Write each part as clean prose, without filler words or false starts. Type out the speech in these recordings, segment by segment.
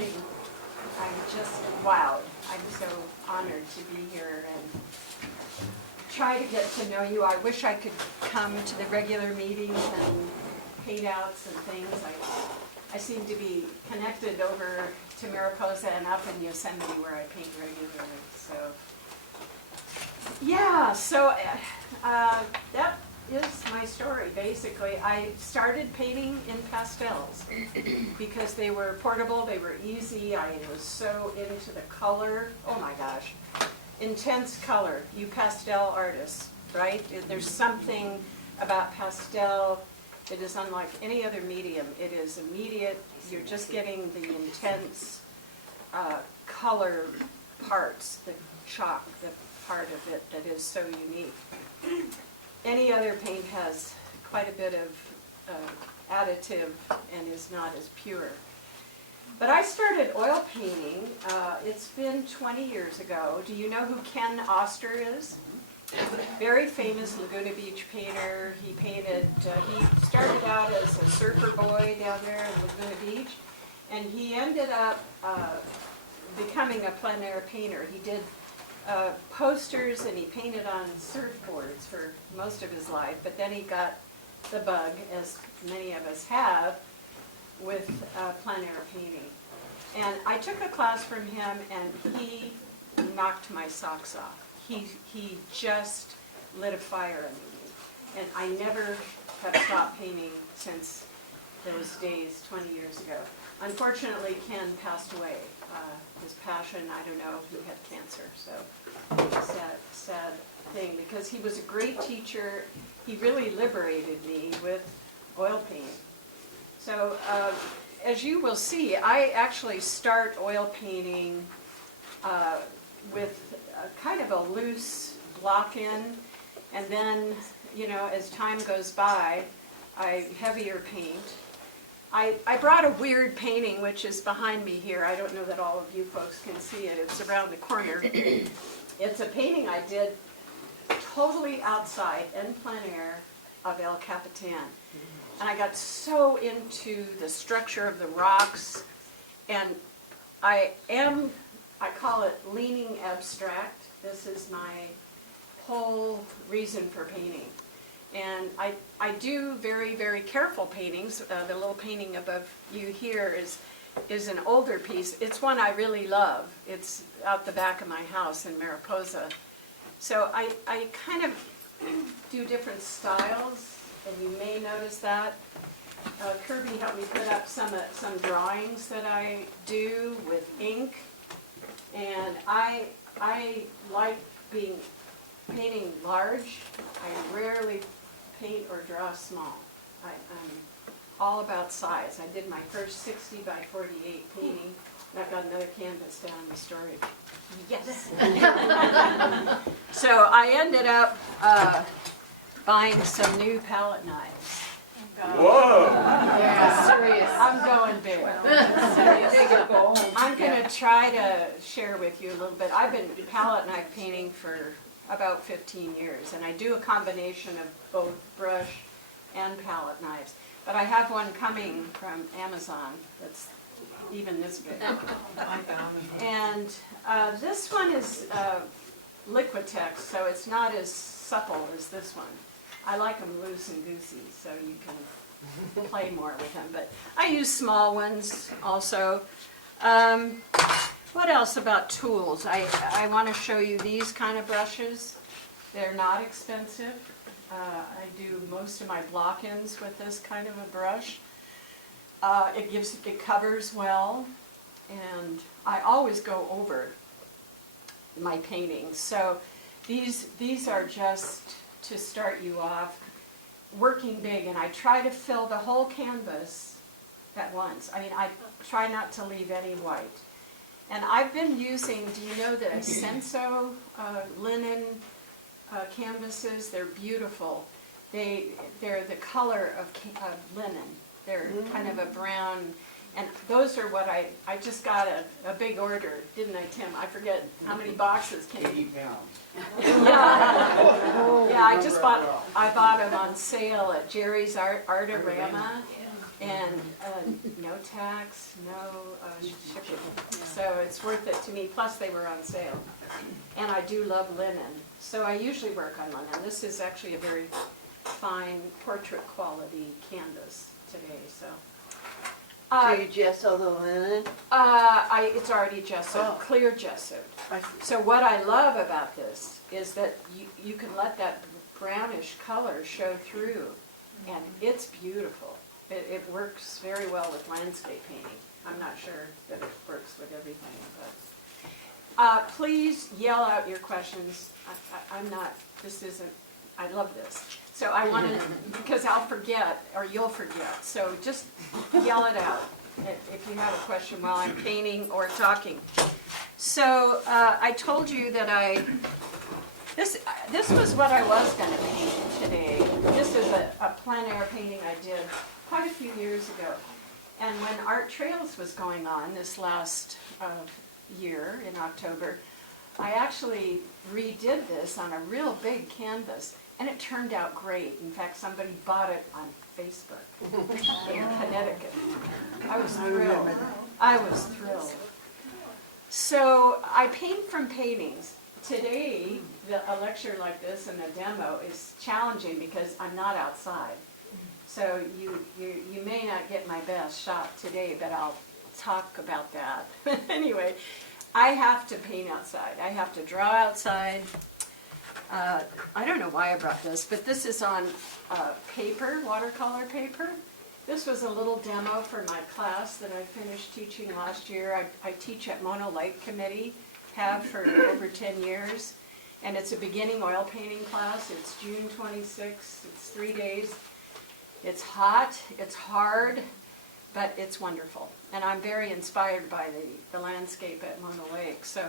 really, I'm just wowed. I'm so honored to be here and try to get to know you. I wish I could come to the regular meetings and paint-outs and things. I seem to be connected over to Mariposa and up in Yosemite where I paint regularly. So, yeah, so that is my story, basically. I started painting in pastels because they were portable, they were easy. I was so into the color. Oh my gosh. Intense color. You pastel artists, right? There's something about pastel that is unlike any other medium. It is immediate. You're just getting the intense color parts, the chalk, the part of it that is so unique. Any other paint has quite a bit of additive and is not as pure. But I started oil painting, it's been 20 years ago. Do you know who Ken Oster is? Very famous Laguna Beach painter. He painted, he started out as a surfer boy down there in Laguna Beach, and he ended up becoming a plein air painter. He did posters and he painted on surfboards for most of his life, but then he got the bug, as many of us have, with plein air painting. And I took a class from him and he knocked my socks off. He just lit a fire in me. And I never have stopped painting since those days 20 years ago. Unfortunately, Ken passed away. His passion, I don't know, he had cancer, so sad thing, because he was a great teacher. He really liberated me with oil painting. So as you will see, I actually start oil painting with kind of a loose block in, and then, you know, as time goes by, I heavier paint. I brought a weird painting which is behind me here. I don't know that all of you folks can see it. It's around the corner. It's a painting I did totally outside, en plein air, of El Capitan. And I got so into the structure of the rocks, and I call it leaning abstract. This is my whole reason for painting. And I do very, very careful paintings. The little painting above you here is an older piece. It's one I really love. It's out the back of my house in Mariposa. So I kind of do different styles, and you may notice that. Kirby helped me put up some drawings that I do with ink. And I like painting large. I rarely paint or draw small. I'm all about size. I did my first 60 by 48 painting, and I've got another canvas down in the storage. Yes! So I ended up buying some new palette knives. Whoa! Yeah, serious. I'm going big. I'm going to try to share with you a little bit. I've been palette knife painting for about 15 years, and I do a combination of both brush and palette knives. But I have one coming from Amazon that's even this big. And this one is Liquitex, so it's not as supple as this one. I like them loose and goosey, so you can play more with them. But I use small ones also. What else about tools? I want to show you these kind of brushes. They're not expensive. I do most of my block-ins with this kind of a brush. It covers well, and I always go over my paintings. So these are just to start you off working big, and I try to fill the whole canvas at once. I mean, I try not to leave any white. And I've been using, do you know the Senso linen canvases? They're beautiful. They're the color of linen. They're kind of a brown, and those are what I just got a big order, didn't I, Tim? I forget how many boxes came. 80 pounds. Yeah, I bought them on sale at Jerry's Artorama. and no tax, no shipping. So it's worth it to me, plus they were on sale. And I do love linen, so I usually work on linen. This is actually a very fine portrait quality canvas today, so. Do you gesso the linen? It's already gessoed, Oh. clear gessoed. I see. So what I love about this is that you can let that brownish color show through, and it's beautiful. It works very well with landscape painting. I'm not sure that it works with everything, but please yell out your questions. I'm not, this isn't, I love this. So I want to, because I'll forget, or you'll forget, so just yell it out if you have a question while I'm painting or talking. So I told you that this was what I was going to paint today. This is a plein air painting I did quite a few years ago. And when Art Trails was going on this last year in October, I actually redid this on a real big canvas, and it turned out great. In fact, somebody bought it on Facebook in Connecticut. I was thrilled. I was thrilled. So I paint from paintings. Today, a lecture like this and a demo is challenging because I'm not outside. So you may not get my best shot today, but I'll talk about that. Anyway, I have to paint outside. I have to draw outside. I don't know why I brought this, but this is on paper, watercolor paper. This was a little demo for my class that I finished teaching last year. I teach at Mono Light Committee, have for over 10 years. And it's a beginning oil painting class. It's June 26th. It's 3 days. It's hot, it's hard, but it's wonderful. And I'm very inspired by the landscape at Mono Lake. So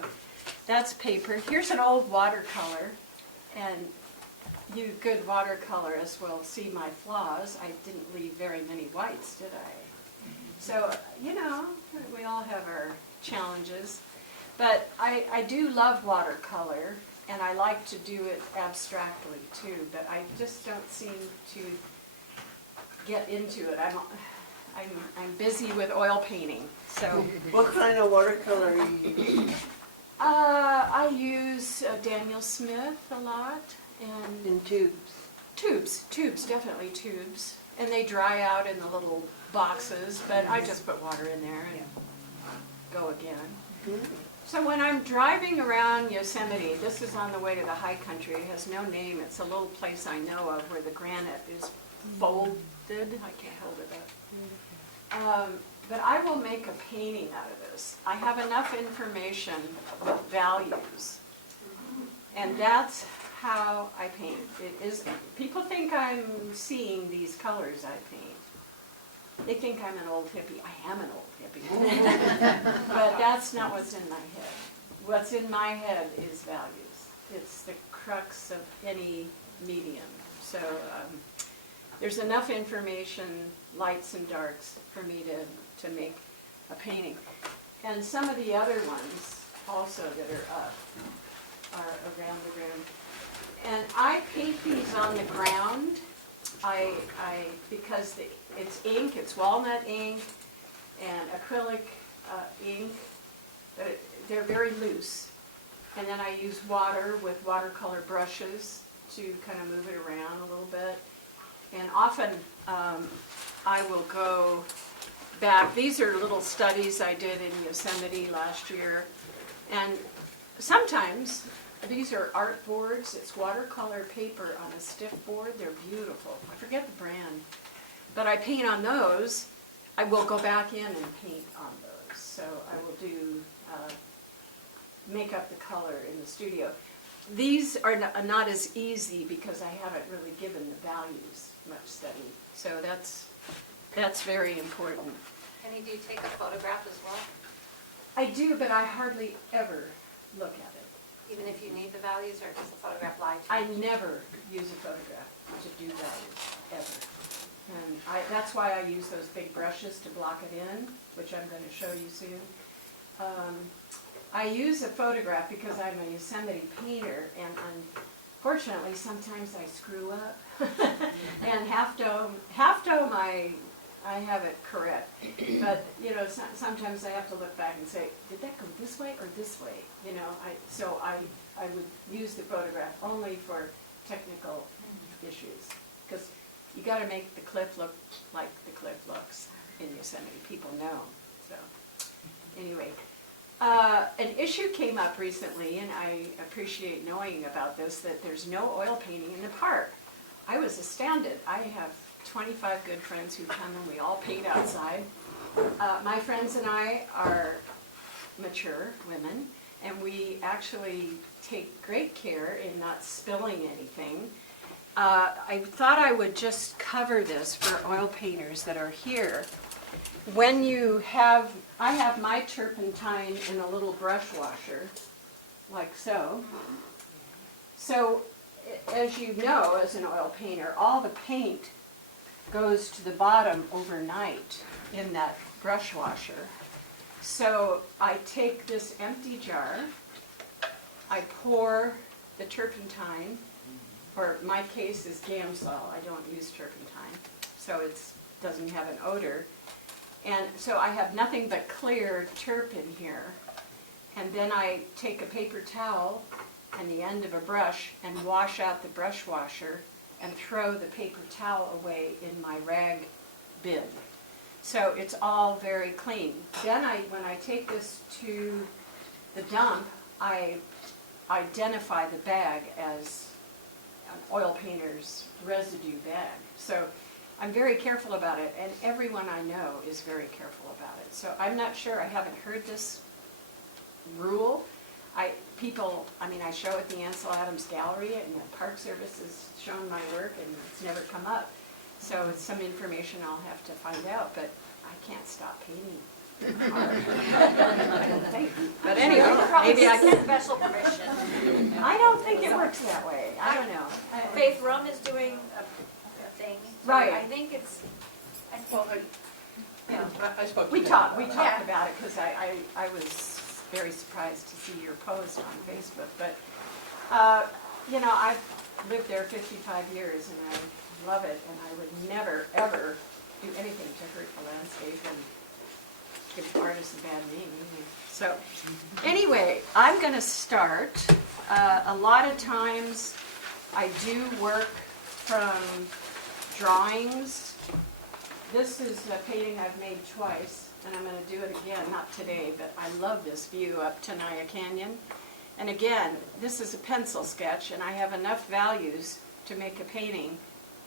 that's paper. Here's an old watercolor. And you good watercolorists will see my flaws. I didn't leave very many whites, did I? So, you know, we all have our challenges. But I do love watercolor, and I like to do it abstractly too, but I just don't seem to get into it. I'm busy with oil painting, so. What kind of watercolor are you using? I use Daniel Smith a lot, and In tubes? tubes, definitely tubes. And they dry out in the little boxes, but I just put water in there and go again. Good. So when I'm driving around Yosemite, this is on the way to the high country. It has no name. It's a little place I know of where the granite is folded. I can't hold it up. But I will make a painting out of this. I have enough information with values. And that's how I paint. It is, people think I'm seeing these colors I paint. They think I'm an old hippie. I am an old hippie. But that's not what's in my head. What's in my head is values. It's the crux of any medium. So there's enough information, lights and darks, for me to make a painting. And some of the other ones also that are up are around the room. And I paint these on the ground. Because it's ink, it's walnut ink and acrylic ink. They're very loose. And then I use water with watercolor brushes to kind of move it around a little bit. And often I will go back. These are little studies I did in Yosemite last year. And sometimes these are art boards. It's watercolor paper on a stiff board. They're beautiful. I forget the brand. But I paint on those. I will go back in and paint on those. So I will do, make up the color in the studio. These are not as easy because I haven't really given the values much study. So that's very important. Penny, do you take a photograph as well? I do, but I hardly ever look at it. Even if you need the values, or does the photograph lie to I you? never use a photograph to do values, ever. And that's why I use those big brushes to block it in, which I'm going to show you soon. I use a photograph because I'm a Yosemite painter, and unfortunately sometimes I screw up. And Half Dome I have it correct. But, you know, sometimes I have to look back and say, did that go this way or this way? You know, so I would use the photograph only for technical issues. Because you got to make the cliff look like the cliff looks in Yosemite. People know. So, anyway. An issue came up recently, and I appreciate knowing about this, that there's no oil painting in the park. I was astounded. I have 25 good friends who come and we all paint outside. My friends and I are mature women, and we actually take great care in not spilling anything. I thought I would just cover this for oil painters that are here. When you have, I have my turpentine in a little brush washer, like so. So, as you know, as an oil painter, all the paint goes to the bottom overnight in that brush washer. So I take this empty jar, I pour the turpentine, or my case is Gamsol, I don't use turpentine, so it doesn't have an odor. And so I have nothing but clear turp in here. And then I take a paper towel and the end of a brush and wash out the brush washer and throw the paper towel away in my rag bin. So it's all very clean. Then when I take this to the dump, I identify the bag as an oil painter's residue bag. So I'm very careful about it, and everyone I know is very careful about it. So I'm not sure, I haven't heard this rule. I show at the Ansel Adams Gallery, and the Park Service has shown my work, and it's never come up. So it's some information I'll have to find out, but I can't stop painting art. I don't think. But anyway, maybe I can. Special permission. I don't think it works that way. I don't know. Faith Rum is doing a thing. So Right. I think it's, I spoke to We them talked about that. about it because I was very surprised to see your post on Facebook. But, you know, I've lived there 55 years and I love it, and I would never, ever do anything to hurt the landscape and give artists a bad name. So, anyway, I'm going to start. A lot of times I do work from drawings. This is a painting I've made twice, and I'm going to do it again, not today, but I love this view up Tenaya Canyon. And again, this is a pencil sketch, and I have enough values to make a painting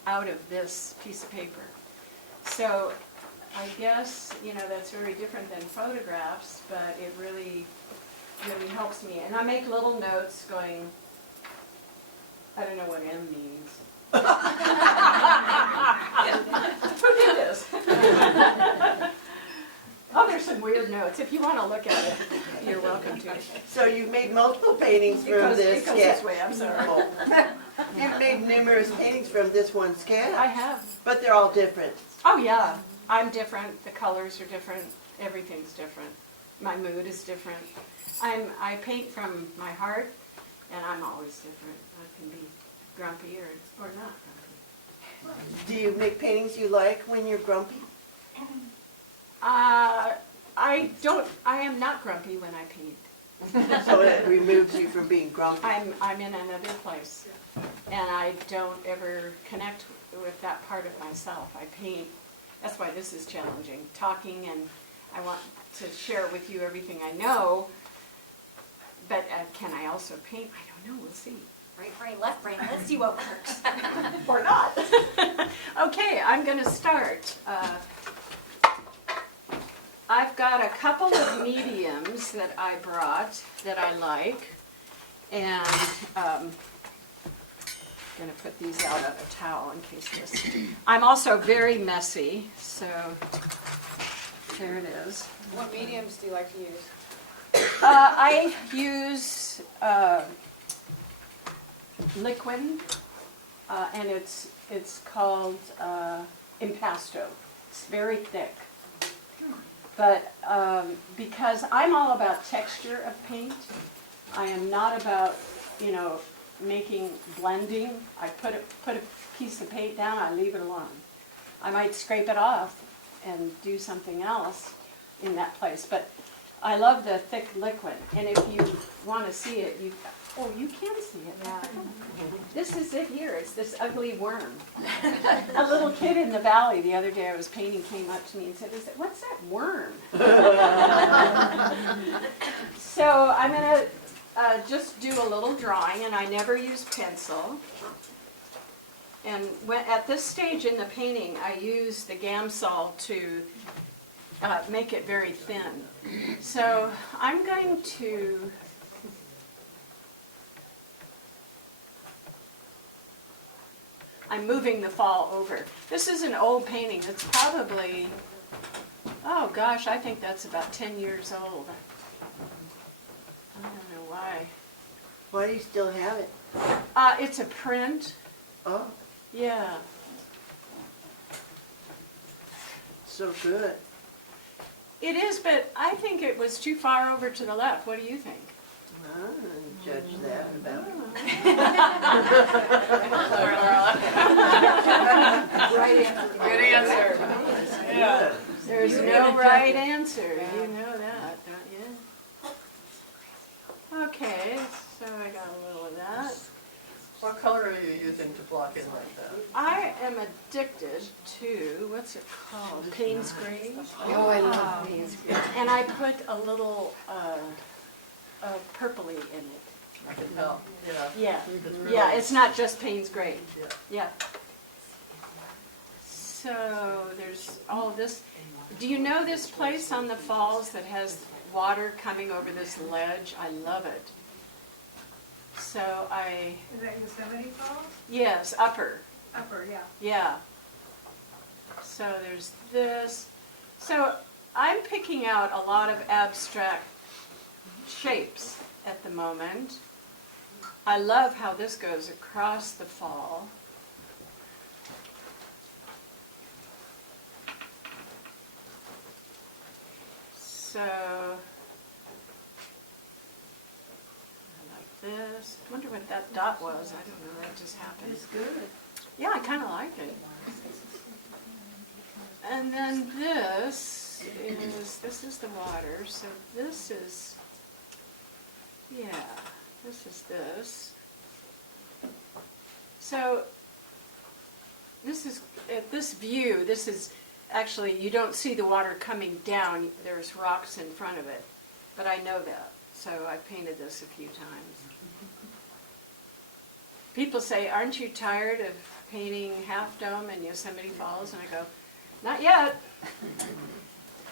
out of this piece of paper. So I guess, you know, that's very different than photographs, but it really, really helps me. And I make little notes going, I don't know what M means. Who did this? Oh, there's some weird notes. If you want to look at it, you're welcome to. So you made multiple paintings from this Because sketch. this way, I'm sorry. You've made numerous paintings from this one I sketch, have. but they're all different. Oh yeah, I'm different. The colors are different. Everything's different. My mood is different. I paint from my heart, and I'm always different. I can be grumpy or not grumpy. Do you make paintings you like when you're grumpy? I am not grumpy when I paint. So it removes you from being grumpy. I'm in another place, and I don't ever connect with that part of myself. I paint. That's why this is challenging. Talking, and I want to share with you everything I know, but can I also paint? I don't know. We'll see. right brain, left brain, let's see what works. Or not. Okay, I'm going to start. I've got a couple of mediums that I brought that I like, and I'm going to put these out on a towel in case this. I'm also very messy, so there it is. What mediums do you like to use? I use liquid, and it's called impasto. It's very thick. But because I'm all about texture of paint, I am not about, you know, making blending. I put a piece of paint down, I leave it alone. I might scrape it off, and do something else in that place. But I love the thick liquid, and if you want to see it, you can see it. Yeah. This is it here. It's this ugly worm. A little kid in the valley the other day I was painting came up to me and said, "What's that worm?" So I'm going to just do a little drawing, and I never use pencil. And at this stage in the painting, I use the Gamsol to make it very thin. So I'm going to I'm moving the fall over. This is an old painting. It's probably, oh gosh, I think that's about 10 years old. I don't know why. Why do you still have it? It's a print. Oh, Yeah. so good. It is, but I think it was too far over to the left. What do you think? I judge that about. Good answer. Yeah. There's no right answer. You know that, don't you? Okay, so I got a little of that. What color are you using to block in like that? I am addicted to, what's it called? Payne's Gray. Oh, I love these. And I put a little purpley in it. I can tell, yeah. Yeah, It's really- yeah, it's not just Payne's Gray. Yeah. Yeah. So there's all this. Do you know this place on the falls that has water coming over this ledge? I love it. So Is that Yosemite Falls? yes, upper. Upper, yeah. Yeah. So there's this. So I'm picking out a lot of abstract shapes at the moment. I love how this goes across the fall. So I like this. I wonder what that dot was. I don't know. That just happened. It's good. Yeah, I kind of like it. And then this is the water. So this is, yeah, this is this. So this is, at this view, this is actually, you don't see the water coming down. There's rocks in front of it. But I know that. So I've painted this a few times. People say, aren't you tired of painting Half Dome and Yosemite Falls? And I go, not yet.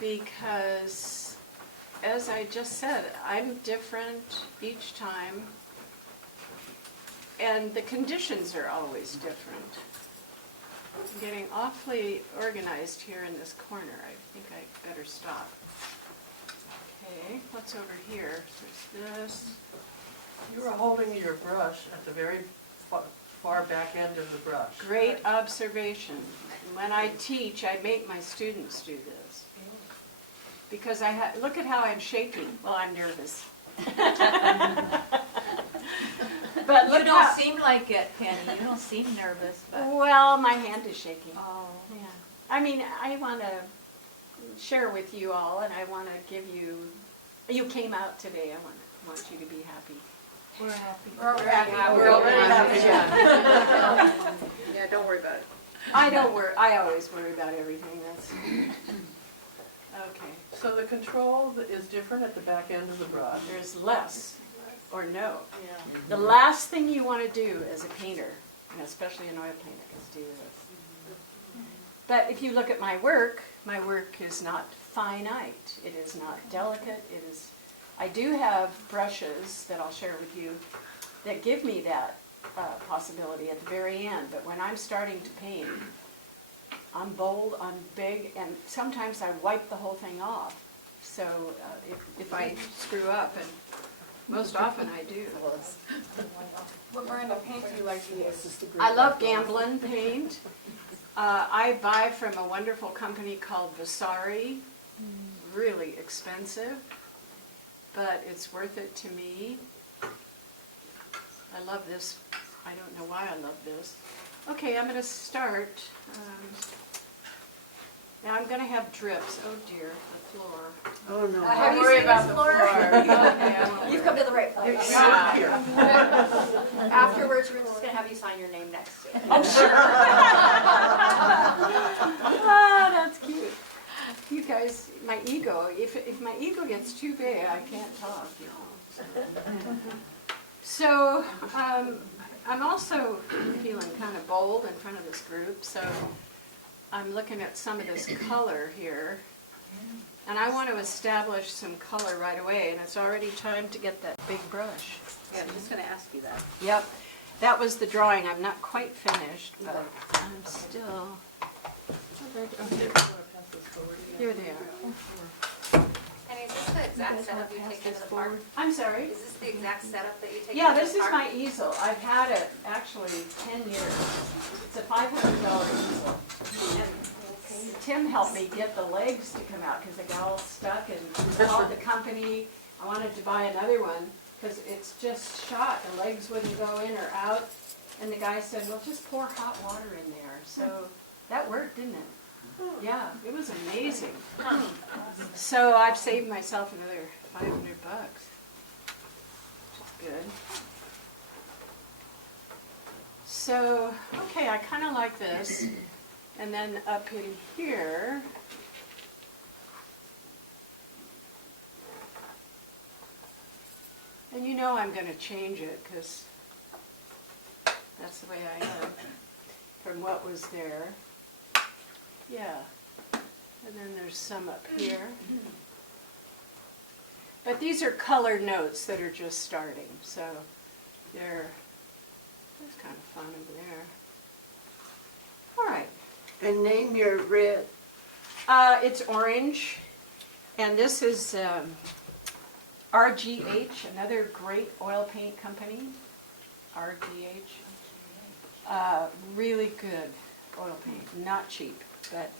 Because, as I just said, I'm different each time. And the conditions are always different. I'm getting awfully organized here in this corner. I think I better stop. Okay, what's over here? There's this. You were holding your brush at the very far back end of the brush. Great observation. When I teach, I make my students do this. Because look at how I'm shaking. Well, I'm nervous. But look You don't how, seem like it, Penny. You don't seem nervous, but. well, my hand is shaking. Oh. Yeah. I mean, I want to share with you all, and I want to give you. You came out today. I want you to be happy. We're happy. We're happy. We're already happy. Yeah, don't worry about it. I don't worry. I always worry about everything. That's okay. So the control is different at the back end of the brush. There's less or no. Yeah. The last thing you want to do as a painter, and especially an oil painter, is do this. But if you look at my work is not finite. It is not delicate. It is. I do have brushes that I'll share with you that give me that possibility at the very end. But when I'm starting to paint, I'm bold, I'm big, and sometimes I wipe the whole thing off. So if I screw up, and most often I do. What brand of paint do you like to use? I love Gamblin paint. I buy from a wonderful company called Vasari. Really expensive, but it's worth it to me. I love this. I don't know why I love this. Okay, I'm going to start. Now I'm gonna have drips. Oh dear, the floor. Oh, no. Have you worry seen about this the floor? Okay, I won't You've come to the right place. Yeah. Afterwards, we're just gonna have you sign your name next to it. Ah, that's cute. You guys, my ego, if my ego gets too big, I can't talk, you know. So, I'm also feeling kind of bold in front of this group, so I'm looking at some of this color here. And I want to establish some color right away, and it's already time to get that big brush. Yeah, I'm just gonna ask you that. Yep, that was the drawing. I'm not quite finished, but I'm still... Here they are. And is this the exact setup you take into the park? I'm sorry? Is this the exact setup that you take Yeah, into this the is park? my easel. I've had it actually 10 years. It's a $500 easel. And Tim helped me get the legs to come out because they got all stuck, and called the company. I wanted to buy another one because it's just shot. The legs wouldn't go in or out. And the guy said, well, just pour hot water in there. So that worked, didn't it? Yeah, it was amazing. So I've saved myself another $500. Which is good. So, okay, I kind of like this. And then up in here, and you know I'm going to change it because that's the way I am from what was there. Yeah. And then there's some up here. But these are color notes that are just starting, so that's kind of fun over there. All right. And name your red. It's orange, and this is RGH, another great oil paint company. RGH. Really good oil paint, not cheap, but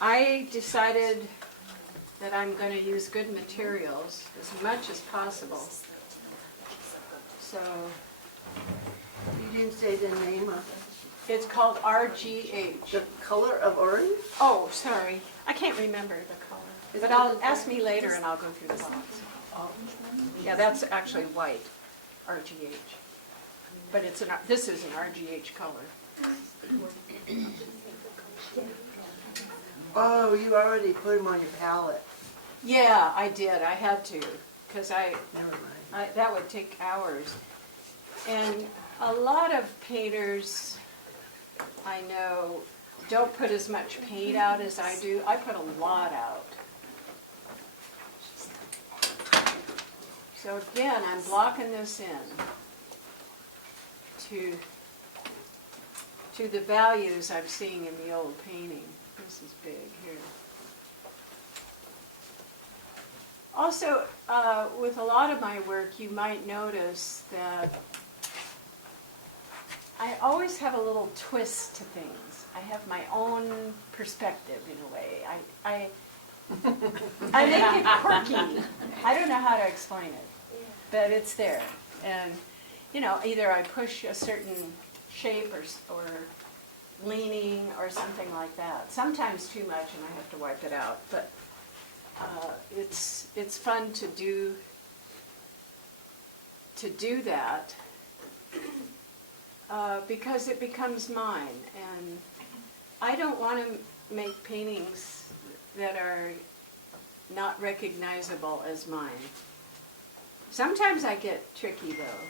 I decided that I'm going to use good materials as much as possible. So You didn't say the name of it. it's called RGH. The color of orange? Oh, sorry. I can't remember the color. But I'll ask me later and I'll go through the box. Yeah, that's actually white, RGH. But this is an RGH color. Oh, you already put them on your palette. Yeah, I did. I had to, because Never mind. that would take hours. And a lot of painters I know don't put as much paint out as I do. I put a lot out. So again, I'm blocking this in to the values I'm seeing in the old painting. This is big here. Also, with a lot of my work, you might notice that I always have a little twist to things. I have my own perspective in a way. I make it quirky. I don't know how to explain it, but it's there. And, you know, either I push a certain shape or leaning or something like that. Sometimes too much and I have to wipe it out, but it's fun to do that because it becomes mine, and I don't want to make paintings that are not recognizable as mine. Sometimes I get tricky though.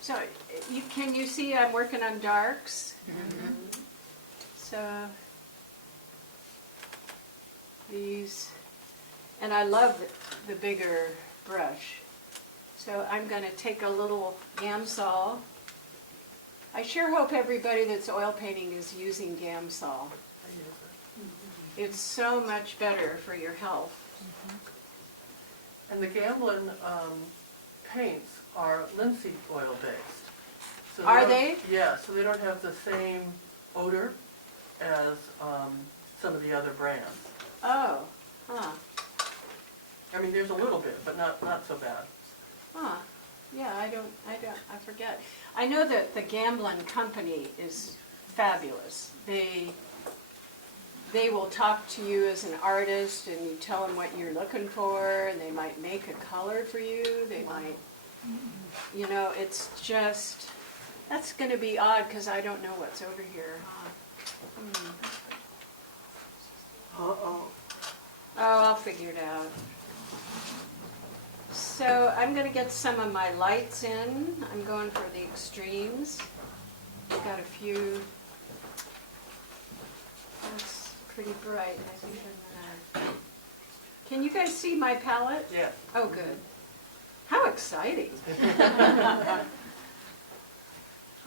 So can you see I'm working on darks? Mm-hmm. So these, and I love the bigger brush. So I'm going to take a little Gamsol. I sure hope everybody that's oil painting is using Gamsol. It's so much better for your health. And the Gamblin paints are linseed oil based. So Are don't- they? Yeah, so they don't have the same odor as some of the other brands. Oh, huh, I mean, there's a little bit, but not so bad. huh. Yeah, I forget. I know that the Gamblin Company is fabulous. They will talk to you as an artist, and you tell them what you're looking for, and they might make a color for you. They might, you know, it's just, that's going to be odd because I don't know what's over here. Uh-oh. Oh, I'll figure it out. So I'm going to get some of my lights in. I'm going for the extremes. I've got a few. That's pretty bright. I think I'm gonna... Can you guys see my palette? Yeah. Oh, good. How exciting.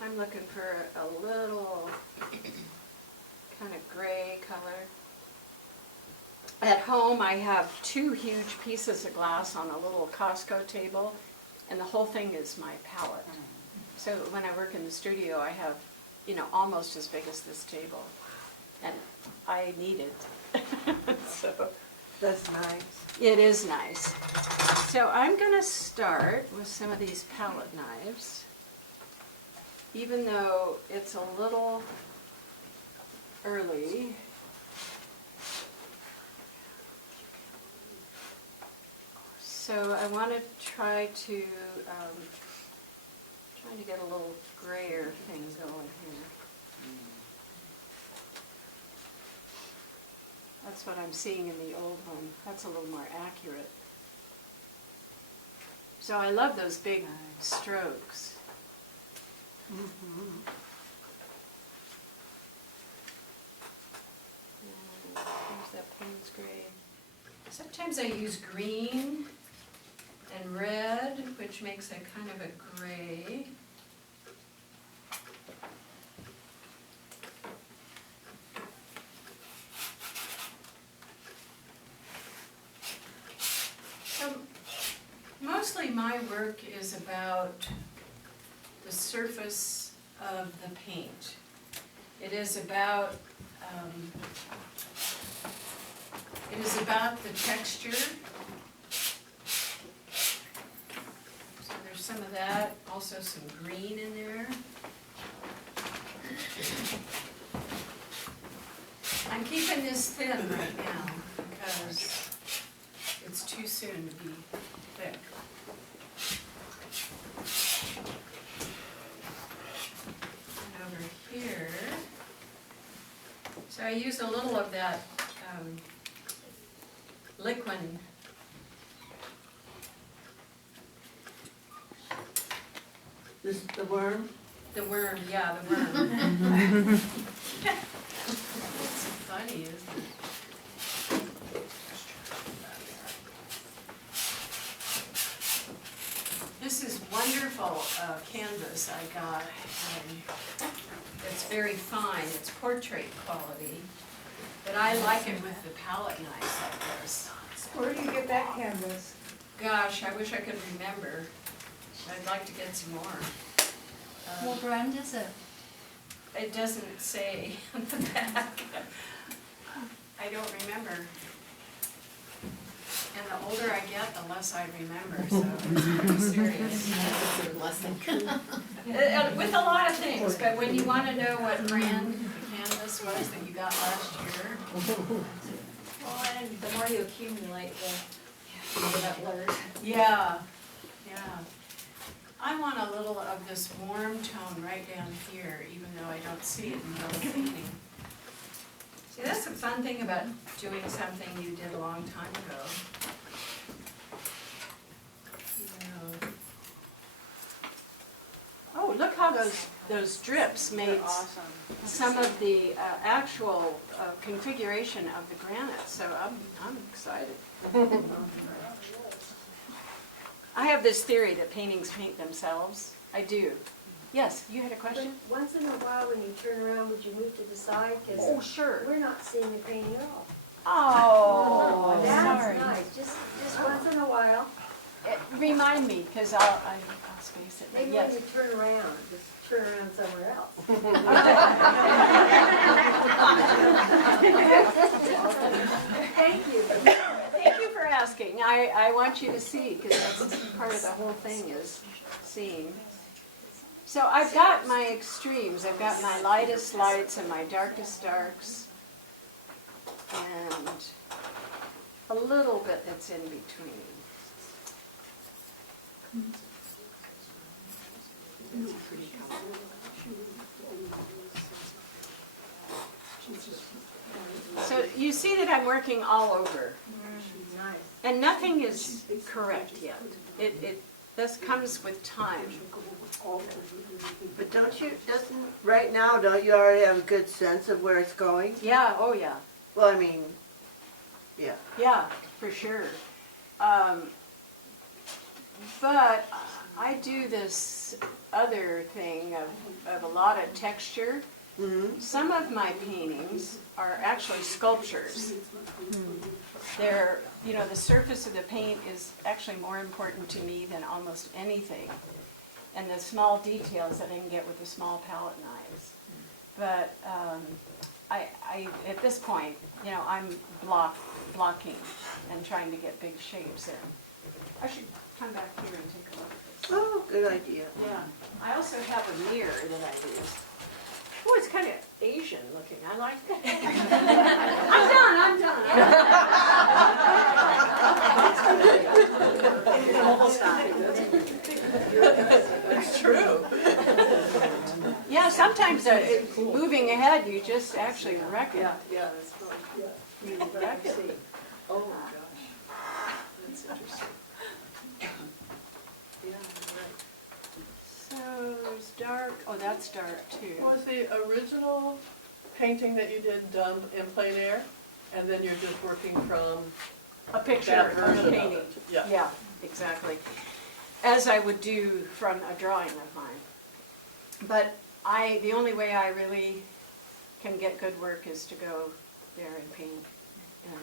I'm looking for a little kind of gray color. At home, I have 2 huge pieces of glass on a little Costco table, and the whole thing is my palette. So when I work in the studio, I have, you know, almost as big as this table, and I need it. So That's nice. it is nice. So I'm going to start with some of these palette knives, even though it's a little early. So I want to try to, trying to get a little grayer thing going here. That's what I'm seeing in the old one. That's a little more accurate. So I love those big strokes. And there's that Payne's gray. Sometimes I use green and red, which makes a kind of a gray. So mostly my work is about the surface of the paint. It is about the texture. So there's some of that, also some green in there. I'm keeping this thin right now because it's too soon to be thick. And over here, so I use a little of that liquid. This is the worm? The worm, yeah, the worm. It's funny, isn't it? This is wonderful canvas I got. It's very fine, it's portrait quality, but I like it with the palette knives like this. Where do you get that canvas? Gosh, I wish I could remember. I'd like to get some more. What brand is it? It doesn't say on the back. I don't remember. And the older I get, the less I remember, so it's serious. With a lot of things, but when you want to know what brand the canvas was that you got last year. Well, and the more you accumulate, the more that blurs. Yeah, yeah. I want a little of this warm tone right down here, even though I don't see it in the painting. See, that's the fun thing about doing something you did a long time ago. You know. Oh, look how those drips made Awesome. some of the actual configuration of the granite, so I'm excited. I have this theory that paintings paint themselves. I do. Yes, you had a question? Once in a while, when you turn around, would you move to the side? Oh, Because sure. we're not seeing the painting at all. Oh, That's sorry. nice, just once in a while. Remind me, because I'll space it. But Maybe when yes. you turn around, just turn around somewhere else. Thank you. Thank you for asking. I want you to see, because that's part of the whole thing is seeing. So I've got my extremes. I've got my lightest lights and my darkest darks. And a little bit that's in between. So you see that I'm working all over. And nothing is correct yet. This comes with time. But right now, don't you already have a good sense of where it's going? Yeah, oh yeah. Well, I mean, yeah. Yeah, for sure. But I do this other thing of a lot of texture. Mm-hmm. Some of my paintings are actually sculptures. They're, the surface of the paint is actually more important to me than almost anything. And the small details that I can get with the small palette knives. But I at this point, I'm blocking and trying to get big shapes in. I should come back here and take a look at this. Oh, good idea. Yeah. I also have a mirror that I use. Oh, it's kind of Asian looking. I like that. I'm done. It's true. Yeah, sometimes moving ahead, you just actually wreck it. Yeah, that's really, You wreck it. oh my gosh. That's interesting. Yeah, right. So there's dark. Oh, that's dark too. Was the original painting that you did done in plein air? And then you're just working from A picture that or version a of painting. it? Yeah. Yeah, exactly. As I would do from a drawing of mine. But the only way I really can get good work is to go there and paint. And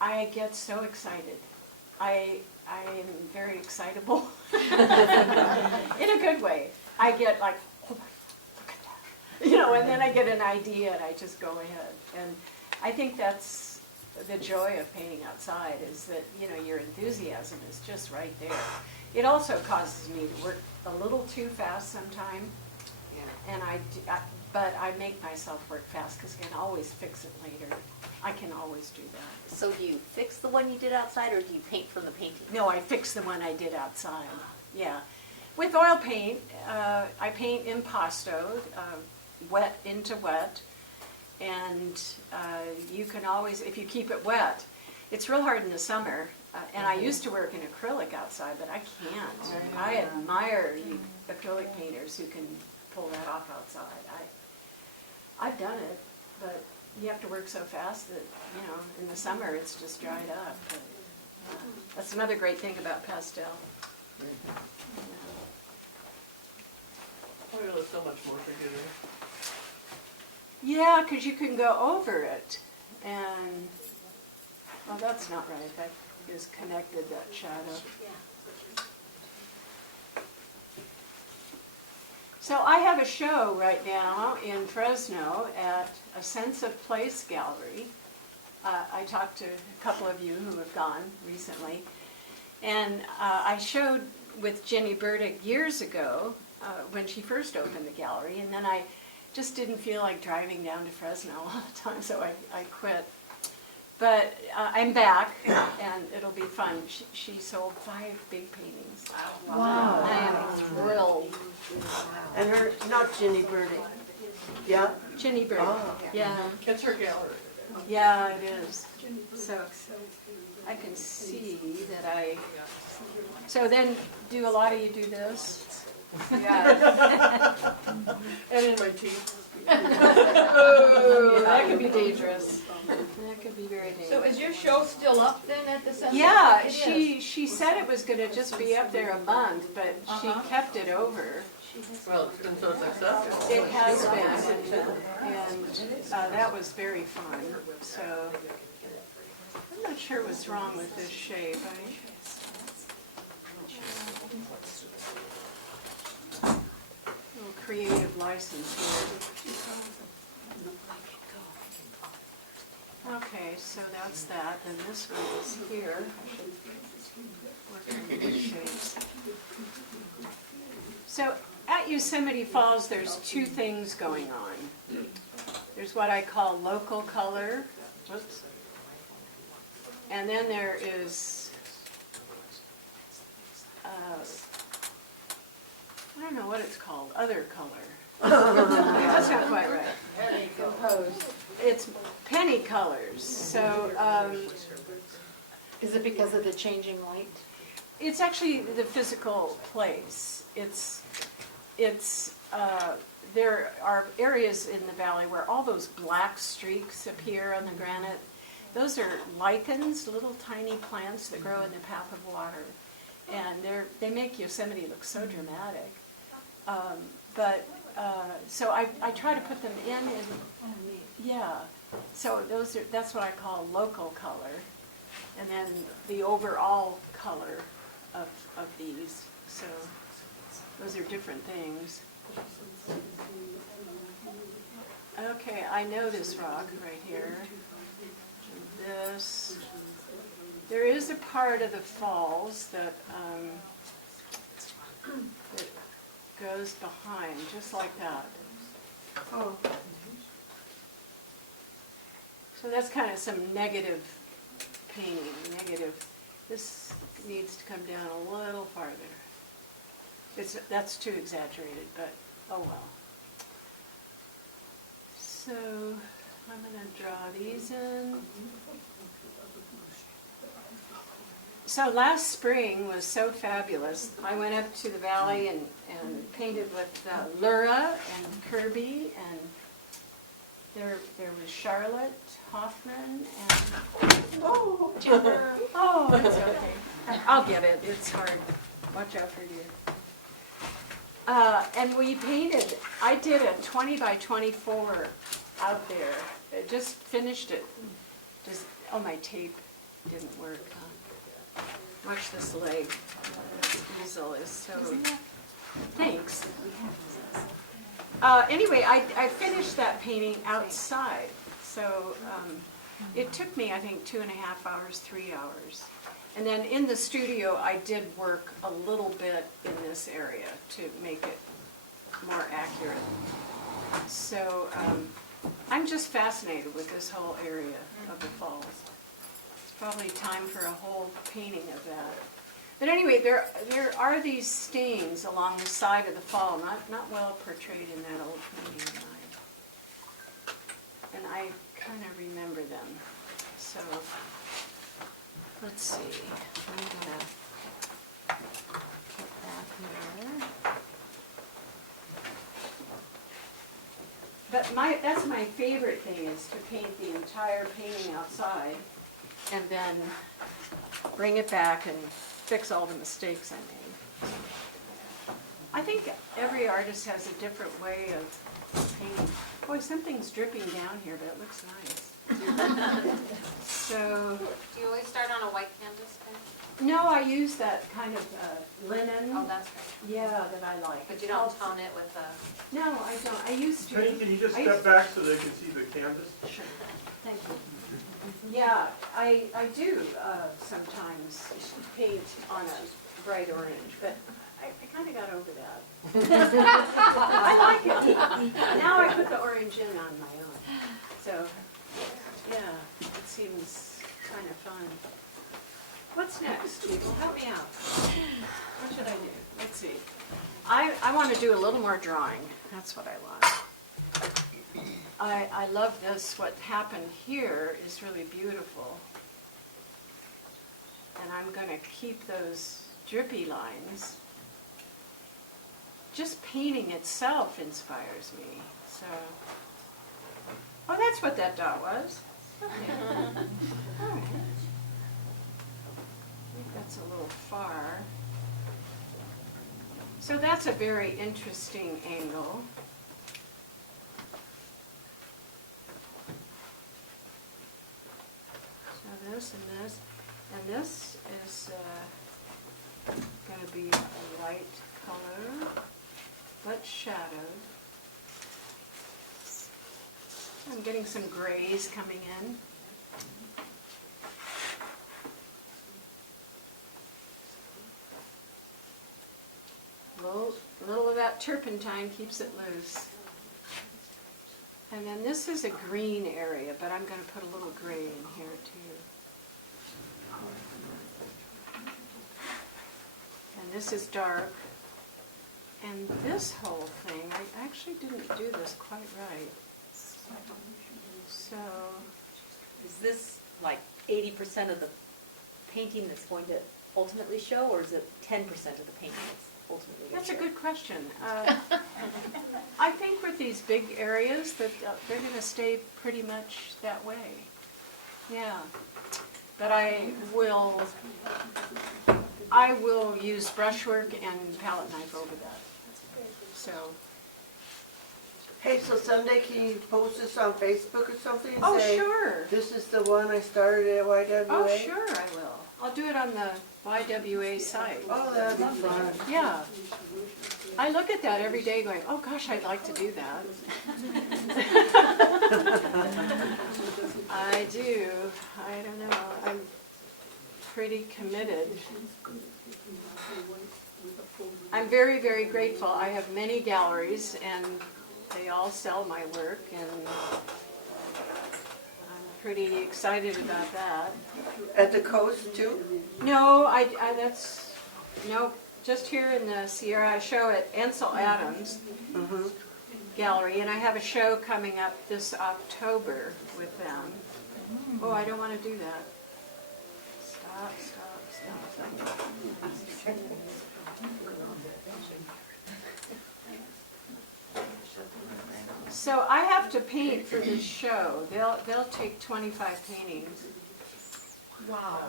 I get so excited. I am very excitable. In a good way. I get like, oh my, look at that. And then I get an idea and I just go ahead. And I think that's the joy of painting outside, is that, your enthusiasm is just right there. It also causes me to work a little too fast sometimes. And but I make myself work fast because I can always fix it later. I can always do that. So do you fix the one you did outside, or do you paint from the painting? No, I fix the one I did outside. Yeah. With oil paint, I paint impasto, wet into wet. And you can always, if you keep it wet, it's real hard in the summer. And I used to work in acrylic outside, but I can't. I admire you acrylic painters who can pull that off outside. I've done it, but you have to work so fast that, in the summer it's just dried up. But, that's another great thing about pastel. Oil is so much more forgiving. Yeah, because you can go over it. And, well, that's not right. That is connected, that shadow. So I have a show right now in Fresno at a Sense of Place gallery. I talked to a couple of you who have gone recently. And I showed with Jenny Burdick years ago when she first opened the gallery. And then I just didn't feel like driving down to Fresno all the time, so I quit. But I'm back, and it'll be fun. She sold 5 big paintings. Wow. I am thrilled. And not Jenny Burdick. Yeah? Jenny Burdick. Oh. Yeah, It's her gallery. yeah, it is. So I can see that So then, do a lot of you do this? Yeah. And in my teeth. Oh, that could be dangerous. That could be very dangerous. So is your show still up then at the center? Yeah, It is. she said it was going to just be up there a month, but she kept it over. Well, it's been so successful. It has been, and that was very fun. So I'm not sure what's wrong with this shape. Little creative license here. Okay, so that's that, and this one is here. I should work on these shapes. So at Yosemite Falls, there's two things going on. There's what I call local color, whoops, and then there is, I don't know what it's called, other color. That's not quite right. Composed. It's penny colors, so Is it because of the changing light? it's actually the physical place. There are areas in the valley where all those black streaks appear on the granite. Those are lichens, little tiny plants that grow in the path of water, and they make Yosemite look so dramatic. So I try to put them in, and yeah. So that's what I call local color, and then the overall color of these. So those are different things. Okay, I know this rock right here. And this. There is a part of the falls that goes behind, just like that. Oh, So that's kind of some negative painting, this needs to come down a little farther. That's too exaggerated, but oh well. So I'm going to draw these in. So last spring was so fabulous. I went up to the valley and painted with Lura and Kirby, and there was Charlotte Hoffman and oh, it's okay. I'll get it. It's hard. Watch out for you. And we painted. I did a 20 by 24 out there. I just finished it. My tape didn't work. Watch this leg. This easel is so. Thanks. Anyway, I finished that painting outside. So it took me, I think, 2.5 hours, 3 hours. And then in the studio, I did work a little bit in this area to make it more accurate. So I'm just fascinated with this whole area of the falls. It's probably time for a whole painting of that. But anyway, there are these stains along the side of the fall, not well portrayed in that old painting of mine. And I kind of remember them. So let's see. I'm gonna put that here. But that's my favorite thing, is to paint the entire painting outside and then bring it back and fix all the mistakes I made. I think every artist has a different way of painting. Boy, something's dripping down here, but it looks nice. So, Do you always start on a white canvas pen? no, I use that kind of linen. Oh, that's right. Yeah, that I like. But you don't tone it with a... No, I don't. I used to. Penny, can you just I step used- back so they can see the canvas? Sure. Thank you. Yeah, I do sometimes paint on a bright orange, but I kind of got over that. I like it. Now I put the orange in on my own. So, yeah, it seems kind of fun. What's next, people? Help me out. What should I do? Let's see. I want to do a little more drawing. That's what I want. I love this. What happened here is really beautiful. And I'm going to keep those drippy lines. Just painting itself inspires me. So, oh, that's what that dot was. Okay. All right. I think that's a little far. So that's a very interesting angle. So this and this, and this is going to be a light color, but shadowed. I'm getting some grays coming in. Little of that turpentine keeps it loose. And then this is a green area, but I'm going to put a little gray in here too. And this is dark. And this whole thing, I actually didn't do this quite right. So, Is this like 80% of the painting that's going to ultimately show, or is it 10% of the painting that's ultimately going to that's show? a good question. I think with these big areas that they're going to stay pretty much that way. Yeah. But I will use brushwork and palette knife over that. So. Hey, so someday can you post this on Facebook or something and Oh, say, sure. this is the one I started at YWA? Oh, sure, I will. I'll do it on the YWA site. Oh, that'd be fun. Yeah. I look at that every day going, oh gosh, I'd like to do that. I do. I don't know. I'm pretty committed. I'm very, very grateful. I have many galleries and they all sell my work, and I'm pretty excited about that. At the coast too? No, no, just here in the Sierra. I show at Ansel Adams Gallery, and I have a show coming up this October with them. Oh, I don't want to do that. Stop. So I have to paint for this show. They'll take 25 paintings. Wow.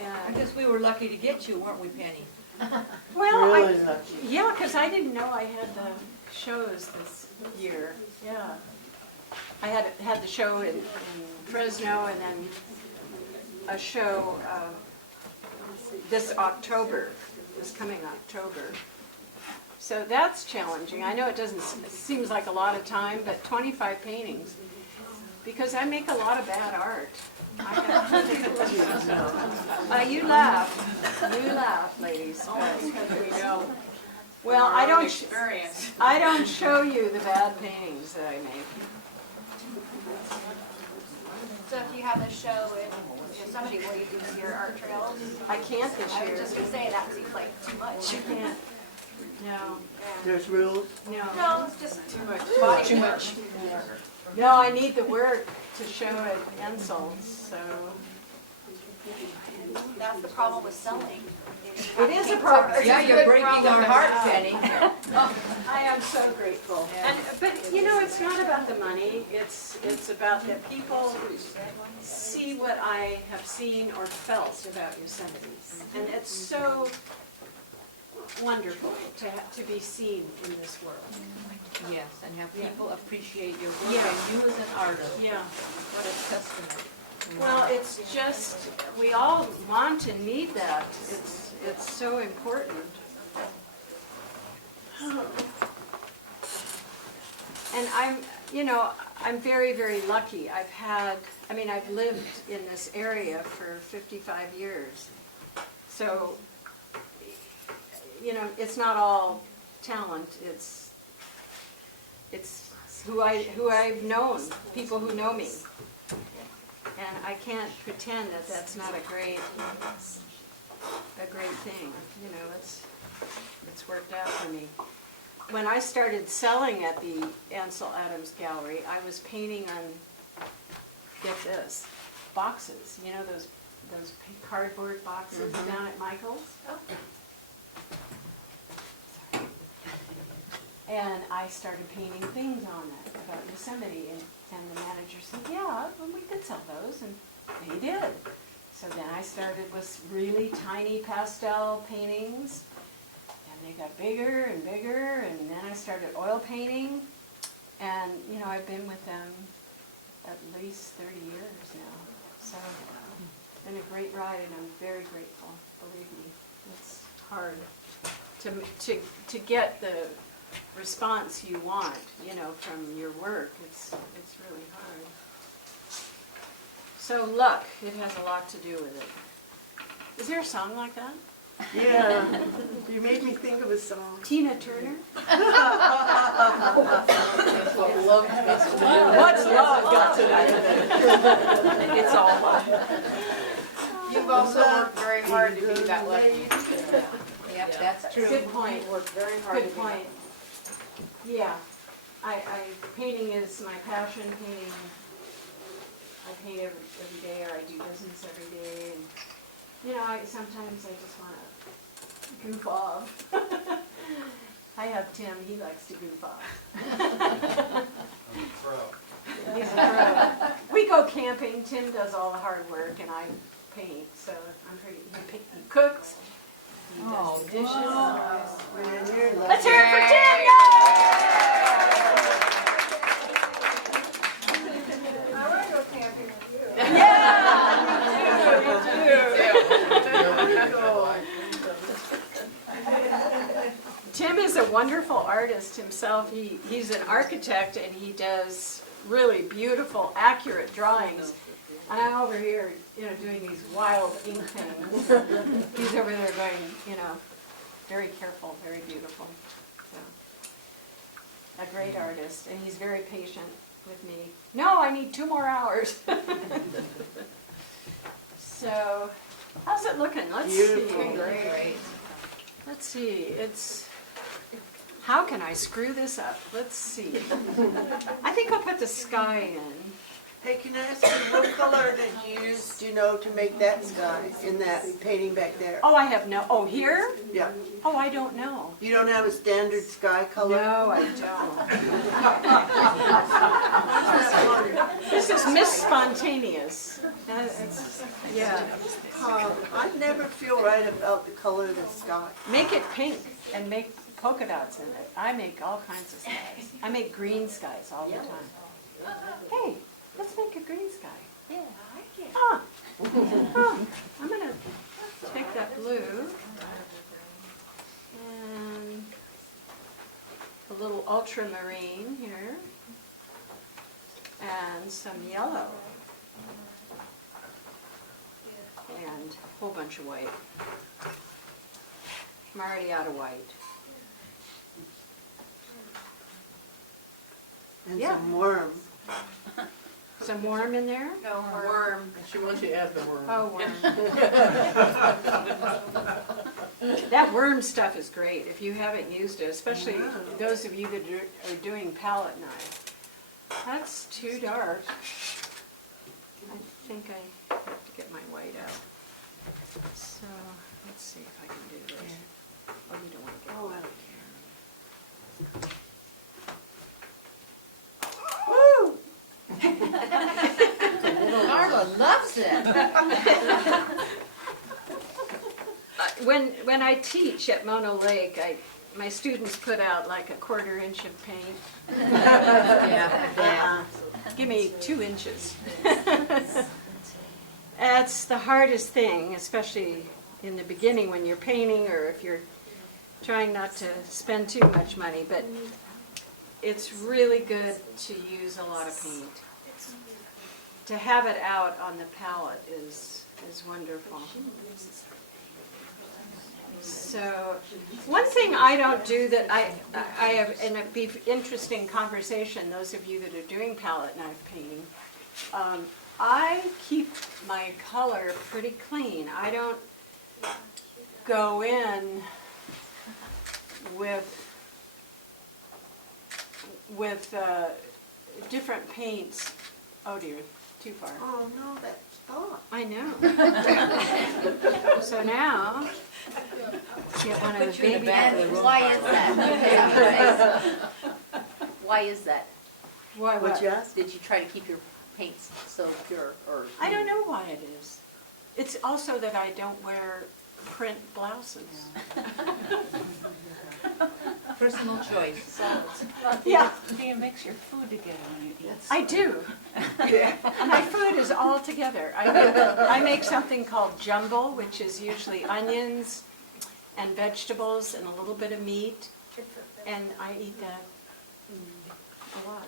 I And, guess we were lucky to get you, weren't we, Penny? well, Really lucky. yeah, because I didn't know I had the shows this year. Yeah, I had the show in Fresno, and then a show this coming October. So that's challenging. I know it seems like a lot of time, but 25 paintings, because I make a lot of bad art. You laugh, ladies. But we know. Well, I don't show you the bad paintings that I make. So if you have a show in Yosemite, will you do your art trails? I can't this I year. was just gonna say, that seems like too much. I can't. No. There's rules? No, it's just Too much. too much. No, I need the work to show at Ansel, so. That's the problem with selling. It is a problem. Yeah, you're breaking our heart, Penny. I am so grateful. But you know, it's not about the money. It's about that people see what I have seen or felt about Yosemite, and it's so wonderful to be seen in this world. Yes, and have people appreciate your work Yeah. and you as an artist. Yeah. What a testament. Well, it's just we all want and need that. It's so important. And I'm very, very lucky. I've lived in this area for 55 years. So, it's not all talent. It's who I've known, people who know me. And I can't pretend that that's not a great thing. It's worked out for me. When I started selling at the Ansel Adams Gallery, I was painting on, get this, boxes. You know those cardboard boxes down at Michael's? Sorry. And I started painting things on that about Yosemite, and the manager said, yeah, well, we could sell those, and they did. So then I started with really tiny pastel paintings, and they got bigger and bigger, and then I started oil painting, and I've been with them at least 30 years now. So it's been a great ride, and I'm very grateful, believe me. It's hard to get the response you want, from your work. It's really hard. So luck, it has a lot to do with it. Is there a song like that? Yeah, you made me think of a song. Tina Turner? That's what love has to do. What's love got to do? It's all fun. You've also worked very hard to be that lucky. Yep, that's true. Good point. You worked very hard to Good be point. Yeah, painting is my passion, painting. I paint every day, or I do business every day, and, sometimes I just wanna goof off. I have Tim, he likes to goof off. He's a pro. We go camping, Tim does all the hard work, and I paint, so he cooks, he does the dishes. Man, you're lucky. Let's hear it for Tim, yay! I want to go camping with you. Tim is a wonderful artist himself. He's an architect, and he does really beautiful, accurate drawings. And I'm over here, doing these wild ink things. He's over there going, very careful, very beautiful. So, a great artist, and he's very patient with me. No, I need 2 more hours. So, how's it looking? Let's Beautiful. see. Great. Let's see. How can I screw this up? Let's see. I think I'll put the sky in. Hey, can I ask you, what color did you use, to make that sky in that painting back there? Oh, I have no. Oh, here? Yeah. Oh, I don't know. You don't have a standard sky color? No, I don't. This is Miss Spontaneous. Yeah. I never feel right about the color of the sky. Make it pink and make polka dots in it. I make all kinds of skies. I make green skies all the time. Hey, let's make a green sky. Yeah, I like it. Huh. I'm going to take that blue and a little ultramarine here and some yellow and a whole bunch of white. I'm already out of white. And Yeah. some worm. Some worm in there? No, Worm. She wants you to add the worm. Oh, worm. That worm stuff is great if you haven't used it, especially those of you that are doing palette knife. That's too dark. I think I have to get my white out. So, let's see if I can do this. Oh, you don't want to get wet. Marla loves it. When I teach at Mono Lake, my students put out like a 1/4 inch of paint. Yeah. Give me 2 inches. That's the hardest thing, especially in the beginning when you're painting or if you're trying not to spend too much money. But it's really good to use a lot of paint. To have it out on the palette is wonderful. So, one thing I don't do that I have, and it'd be interesting conversation, those of you that are doing palette knife painting, I keep my color pretty clean. I don't go in with different paints. Oh dear, too far. Oh, no, that's thought. I know. So now, get one of the baby. And why is that? Why is that? Why What what? you ask? Did you try to keep your paints so pure, or? I don't know why it is. It's also that I don't wear print blouses. Personal choice. Yeah, Do you mix your food together when you eat? I do. My food is all together. I make something called jumble, which is usually onions and vegetables and a little bit of meat, and I eat that a lot.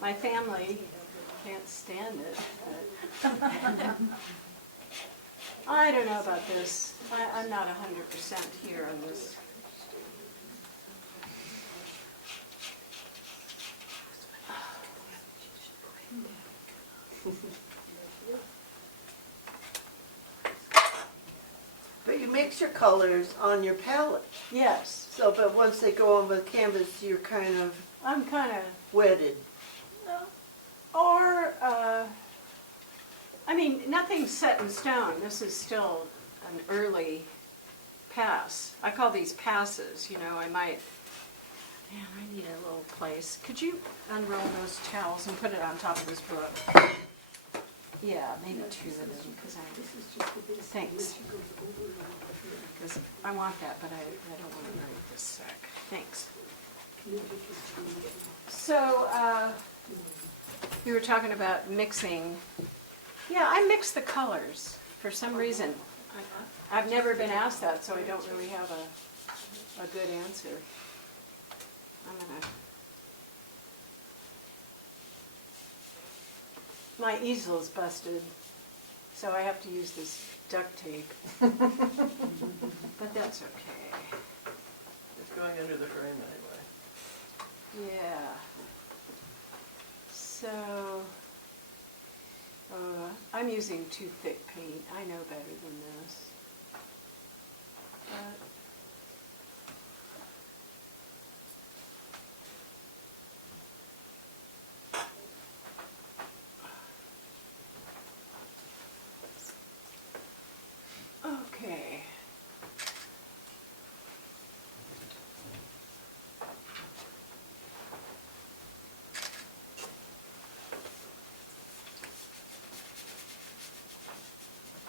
My family can't stand it, but I don't know about this. I'm not 100% here on this. But you mix your colors on your palette. Yes, So, but once they go on the canvas, you're kind of I'm kind of, wedded. or, I mean, nothing's set in stone. This is still an early pass. I call these passes, you know, I might, man, I need a little place. Could you unroll those towels and put it on top of this book? Yeah, maybe two of them, because thanks. Because I want that, but I don't want to write this sec. Thanks. So, we were talking about mixing. Yeah, I mix the colors for some reason. I've never been asked that, so I don't really have a good answer. I'm gonna. My easel's busted, so I have to use this duct tape. But that's okay. It's going under the frame anyway. Yeah. So, I'm using too thick paint. I know better than this. But okay.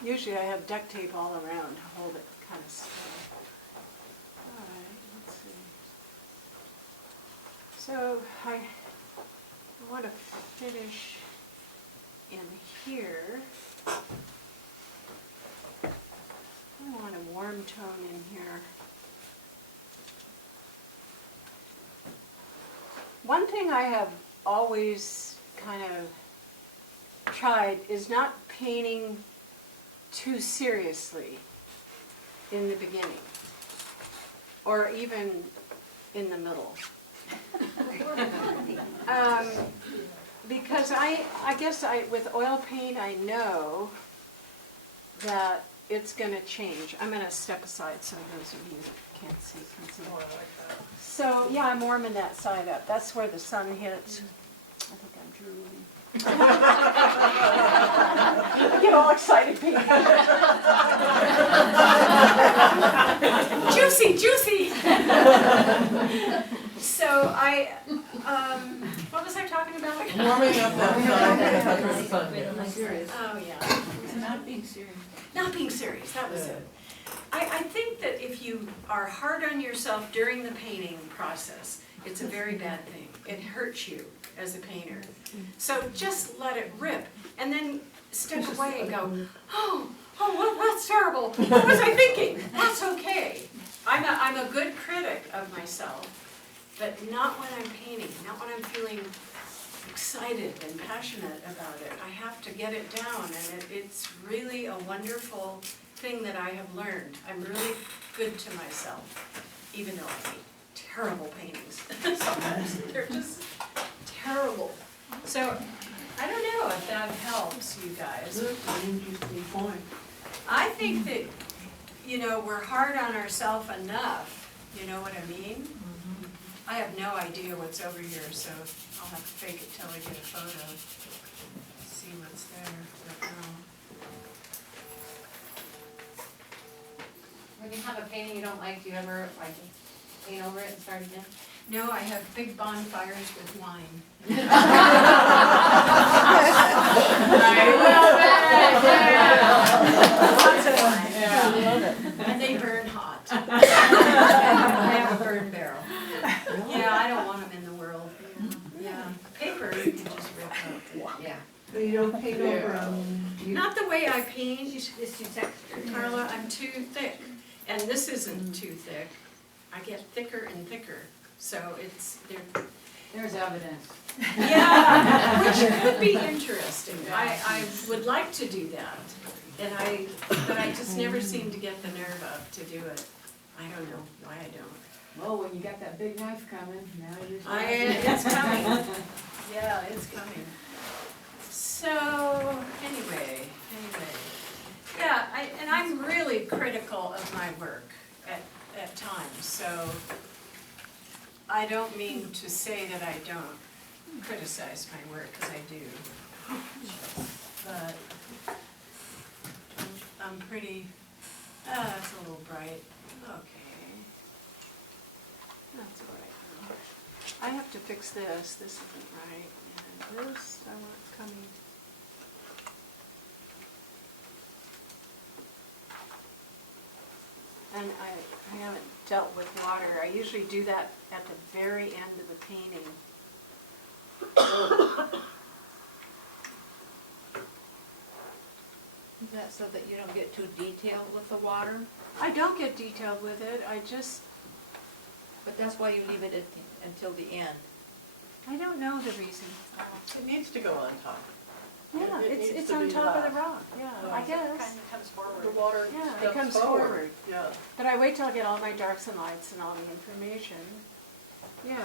Usually I have duct tape all around to hold it kind of still. All right, let's see. So I want to finish in here. I want a warm tone in here. One thing I have always kind of tried is not painting too seriously in the beginning, or even in the middle. Because I guess with oil paint, I know that it's going to change. I'm going to step aside so those of you that can't see can see. Oh, I like that. So yeah, I'm warming that side up. That's where the sun hits. I think I'm drooling. I get all excited painting. Juicy, juicy. So what was I talking about? Warming up that side, that's the sun. Serious. Oh yeah. Not being serious. Not being serious, that was it. I think that if you are hard on yourself during the painting process, it's a very bad thing. It hurts you as a painter. So just let it rip, and then step away and go, well, that's terrible. What was I thinking? That's okay. I'm a good critic of myself, but not when I'm painting, not when I'm feeling excited and passionate about it. I have to get it down, and it's really a wonderful thing that I have learned. I'm really good to myself, even though I make terrible paintings. Sometimes they're just terrible. So I don't know if that helps you guys. That's an interesting point. I think that, you know, we're hard on ourselves enough, you know what I mean? I have no idea what's over here, so I'll have to fake it till I get a photo. See what's there. But no. When you have a painting you don't like, do you ever like paint over it and start again? No, I have big bonfires with wine. Lots of wine. And they burn hot. I have a burn barrel. Yeah, I don't want them in the world. Yeah. Paper you can just rip out. Yeah. So you don't paint over them? Not the way I paint. It's too textured. Carla, I'm too thick. And this isn't too thick. I get thicker and thicker. So There's evidence. Yeah, which could be interesting. I would like to do that. But I just never seem to get the nerve up to do it. I don't know why I don't. Well, when you got that big knife coming, now you're. It's coming. Yeah, it's coming. So, anyway. Yeah, and I'm really critical of my work at times, so I don't mean to say that I don't criticize my work, because I do. But I'm pretty, it's a little bright. Okay. That's all right. I have to fix this. This isn't right. And this, I want coming. And I haven't dealt with water. I usually do that at the very end of the painting. Is that so that you don't get too detailed with the water? I don't get detailed with it. I just, But that's why you leave it until the end. I don't know the reason. It needs to go on top. Yeah, It needs it's to on be top of left. the rock, yeah, I guess. Kind of comes forward. The water Yeah, it steps comes forward. forward. Yeah. But I wait till I get all my darks and lights and all the information. Yeah,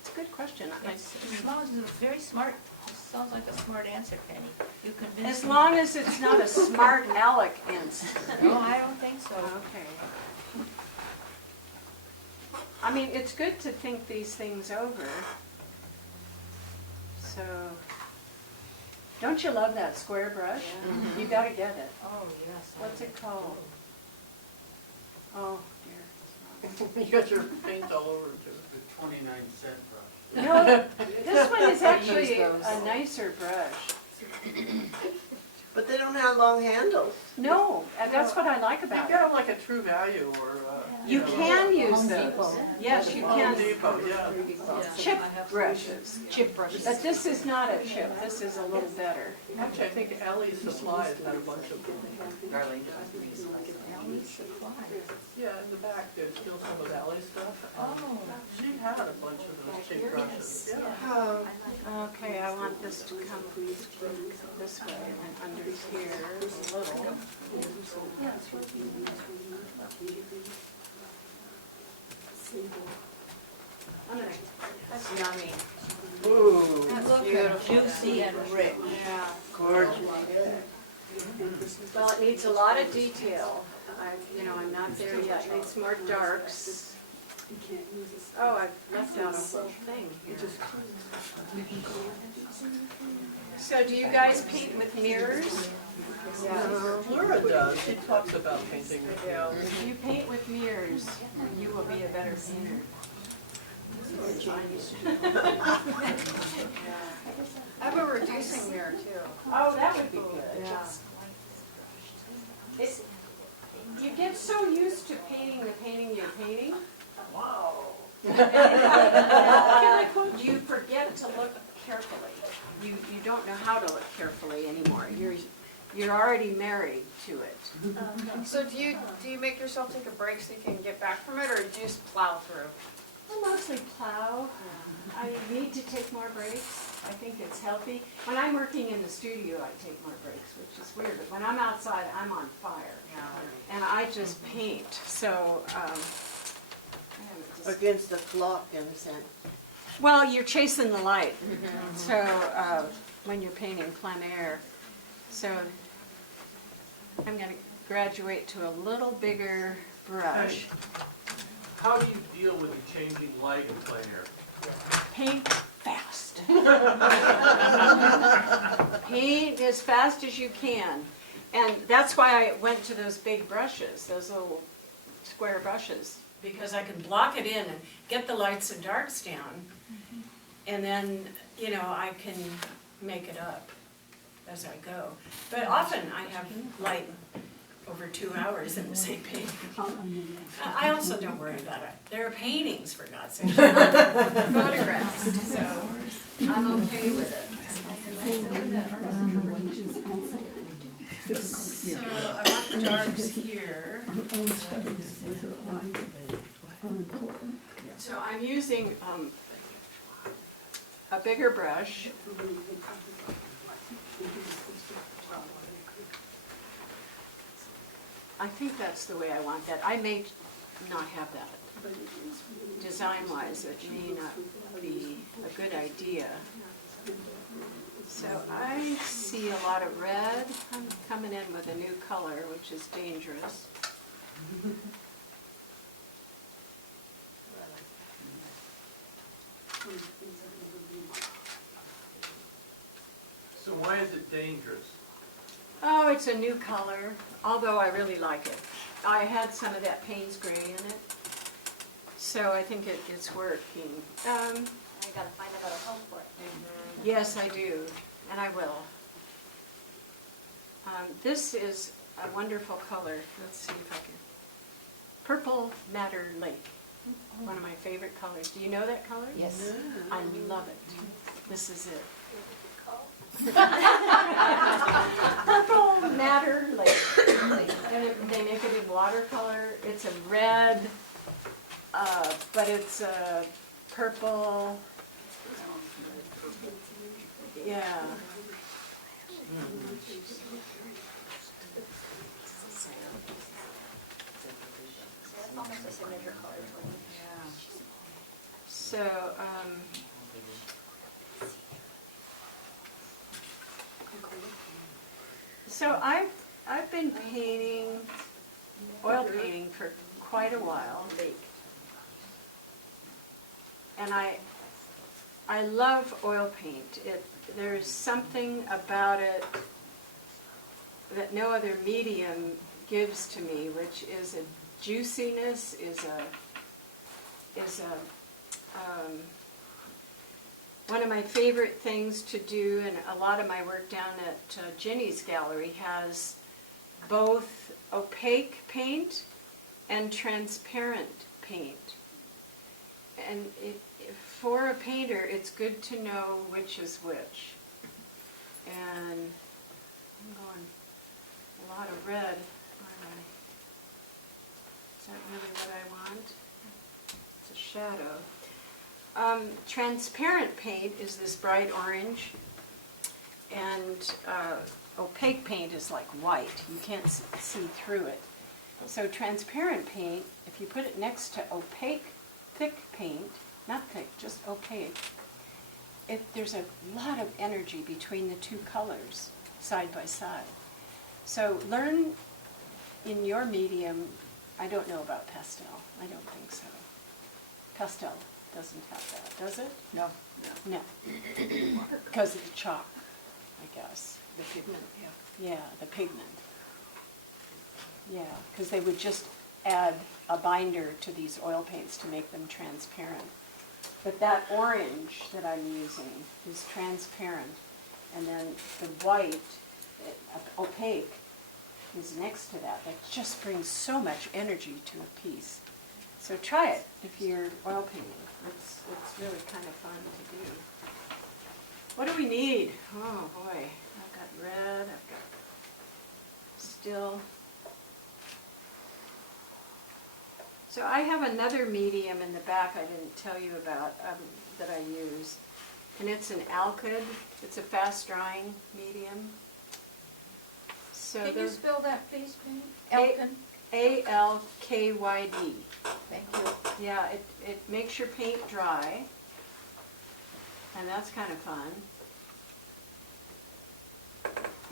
it's a good question. As long as it's very smart, sounds like a smart answer, Penny. You convinced As me. long as it's not a smart aleck answer. No, I don't think so. Okay. I mean, it's good to think these things over. So, don't you love that square brush? You gotta get it. Oh, yes. What's it called? Oh, dear. it's You got your paint all over it too. The 29-cent brush. wrong. No, this one is actually use those. a nicer brush. But they don't have long handles. No, and that's what I like You about get it. them like a True Value or, You know, can use Home those. Depot. Yes, you Home can. Depot, yeah. Chip brushes. Chip brushes. But this is not a chip, this is a little better. Actually, I think Allie's Supplies had a bunch of them. Yeah, in the back, there's still some of Allie's stuff. Oh. She had a bunch of those cheap brushes. Yeah. Oh, Okay, I want this to come this way and under here a little. That's yummy. ooh, Look, juicy and rich. Yeah. gorgeous. Well, it needs a lot of detail. I'm not there yet. It needs more darks. Oh, I've left out a whole thing here. So do you guys paint with mirrors? Laura does, she talks about painting with you. If you paint with mirrors, you will be a better painter. I have a reducing mirror too. Oh, that would be good. You get so used to painting the painting you're painting. Wow. You forget to look carefully. You don't know how to look carefully anymore. You're already married to it. So do you make yourself take a break so you can get back from it, or do you just plow through? I mostly plow. I need to take more breaks. I think it's healthy. When I'm working in the studio, I take more breaks, which is weird. But when I'm outside, I'm on fire. And I just paint. So, Against the clock in a sense. well, you're chasing the light. So, when you're painting plein air. So, I'm going to graduate to a little bigger brush. How do you deal with the changing light in plein air? Paint fast. Paint as fast as you can. And that's why I went to those big brushes, those little square brushes, because I can block it in and get the lights and darks down. And then, I can make it up as I go. But often I have light over 2 hours in the same painting. I also don't worry about it. They're paintings, for God's sake, not photographs, so I'm okay with it. So I want the darks here. So I'm using a bigger brush. I think that's the way I want that. I may not have that. Design-wise, it may not be a good idea. So I see a lot of red. I'm coming in with a new color, which is dangerous. So why is it dangerous? Oh, it's a new color, although I really like it. I had some of that Payne's gray in it, so I think it's working. I gotta find a better home for it. Yes, I do, and I will. This is a wonderful color. Let's see if I can. Purple Madder Lake, one of my favorite colors. Do you know that color? Yes. I love it. This is it. Purple Madder Lake. And they make it in watercolor. It's a red, but it's a purple. Yeah. That's almost a signature color for me. So, I've been painting, oil painting for quite a while. And I love oil paint. There's something about it that no other medium gives to me, which is a juiciness, is one of my favorite things to do, and a lot of my work down at Ginny's gallery has both opaque paint and transparent paint. And for a painter, it's good to know which is which. And I'm going a lot of red, aren't I? Is that really what I want? It's a shadow. Transparent paint is this bright orange, and opaque paint is like white. You can't see through it. So transparent paint, if you put it next to opaque, thick paint, not thick, just opaque, there's a lot of energy between the two colors, side by side. So learn in your medium. I don't know about pastel. I don't think so. Pastel doesn't have that, does it? No. No. Because of the chalk, I guess. The pigment, yeah. Yeah, the pigment. Yeah, because they would just add a binder to these oil paints to make them transparent. But that orange that I'm using is transparent, and then the white, opaque, is next to that. That just brings so much energy to a piece. So try it if you're oil painting. It's really kind of fun to do. What do we need? Oh boy, I've got red, I've got still. So I have another medium in the back I didn't tell you about that I use. And it's an alkyd. It's a fast drying medium. So Can you spell that, please, Penny? Alkyd. A-L-K-Y-D. Thank you. Yeah, it makes your paint dry, and that's kind of fun.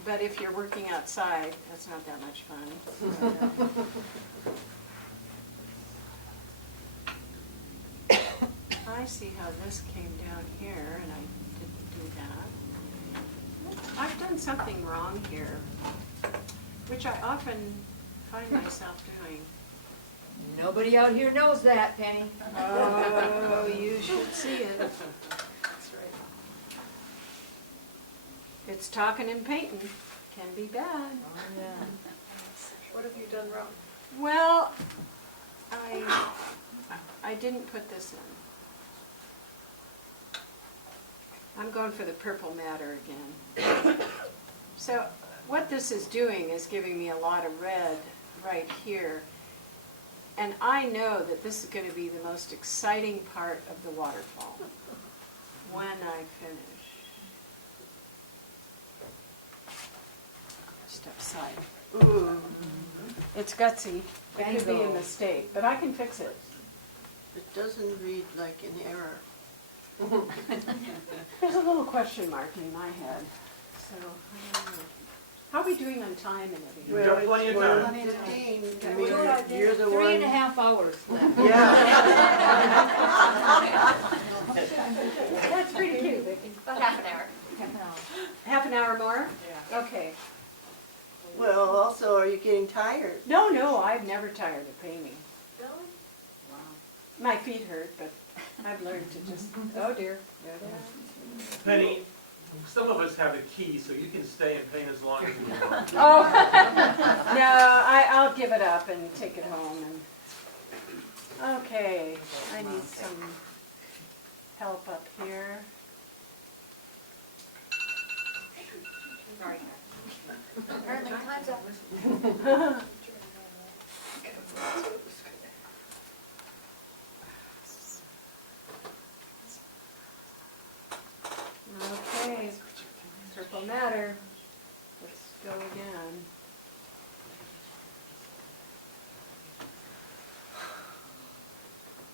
But if you're working outside, that's not that much fun. I see how this came down here, and I didn't do that. I've done something wrong here, which I often find myself doing. Nobody out here knows that, Penny. Oh, you should see it. That's right. It's talking and painting. Can be bad. What have you done wrong? Well, I didn't put this in. I'm going for the purple matter again. So what this is doing is giving me a lot of red right here. And I know that this is going to be the most exciting part of the waterfall. when I finish. Step side. Ooh, it's gutsy. It could be a Bingo. mistake, but I can fix it. It doesn't read like an error. There's a little question mark in my head, so I don't know. How are we doing on time and everything? We've got plenty of time. 1:15. I We're doing our mean, you're the Three and a one. half hours left. Yeah. That's pretty cute, Vicki. About half an hour. Half an hour. Half an hour more? Yeah. Okay. Well, also, are you getting tired? No, I'm never tired of painting. Really? My feet hurt, but I've learned to just, oh dear, there they are. Penny, some of us have a key, so you can stay and paint as long as you want. Oh, no, I'll give it up and take it home. And okay, I need some help up here. Sorry. Apparently time's up. Okay, purple matter. Let's go again.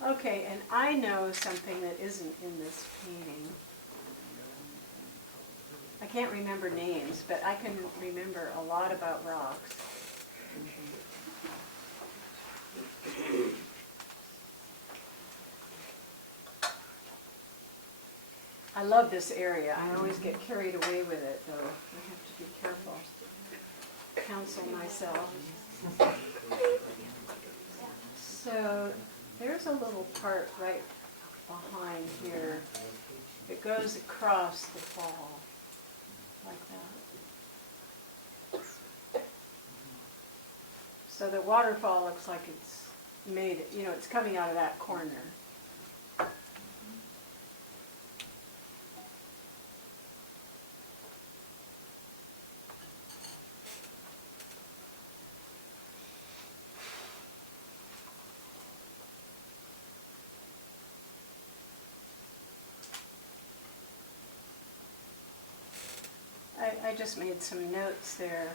Okay, and I know something that isn't in this painting. I can't remember names, but I can remember a lot about rocks. I love this area. I always get carried away with it, though. I have to be careful. Counsel myself. So there's a little part right behind here. It goes across the fall, like that. So the waterfall looks like it's made, it's coming out of that corner. I just made some notes there.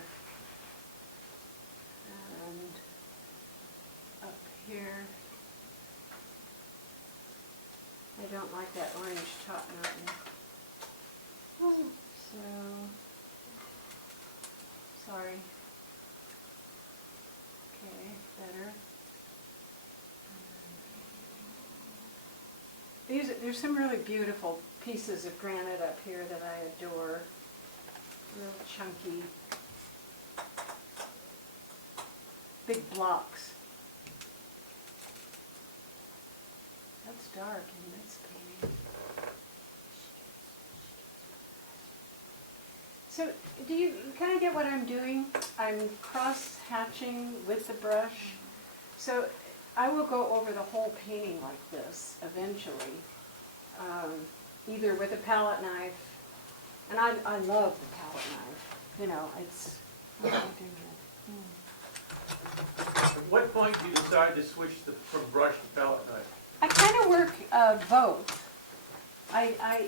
And up here, I don't like that orange top mountain. So, sorry. Okay, better. There's some really beautiful pieces of granite up here that I adore. Real chunky, big blocks. That's dark in this painting. So, do you kind of get what I'm doing? I'm cross-hatching with the brush. So, I will go over the whole painting like this eventually, either with a palette knife. And I love the palette knife. It's. At what point do you decide to switch from brush to palette knife? I kind of work both.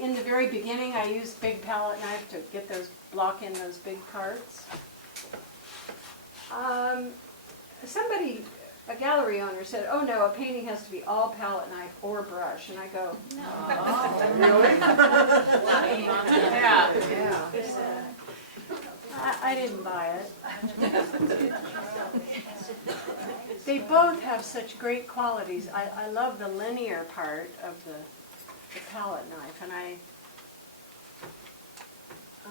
In the very beginning, I used big palette knife to get block in those big parts. A gallery owner said, "Oh no, a painting has to be all palette knife or brush," and I go, Yeah. I didn't buy it. They both have such great qualities. I love the linear part of the palette knife, and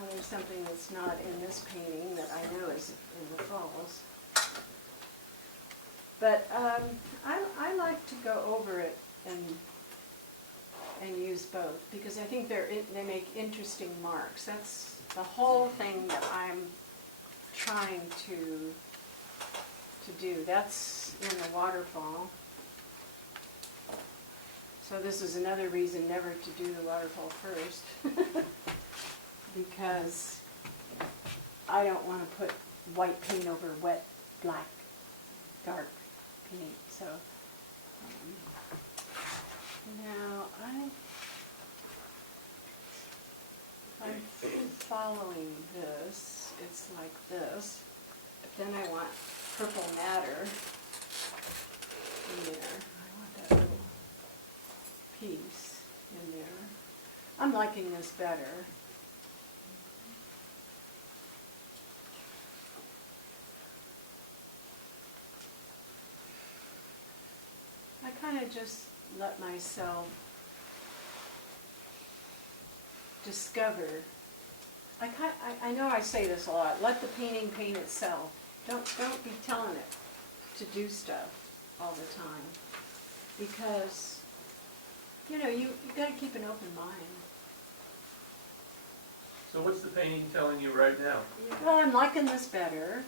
there's something that's not in this painting that I know is in the falls. But I like to go over it and use both, because I think they make interesting marks. That's the whole thing that I'm trying to do. That's in the waterfall. So this is another reason never to do the waterfall first, because I don't want to put white paint over wet, black, dark paint. So now I'm following this, it's like this, but then I want purple matter in there. I want that little piece in there. I'm liking this better. I kind of just let myself discover. I know I say this a lot. Let the painting paint itself. Don't be telling it to do stuff all the time, because you got to keep an open mind. So what's the painting telling you right now? Well, I'm liking this better.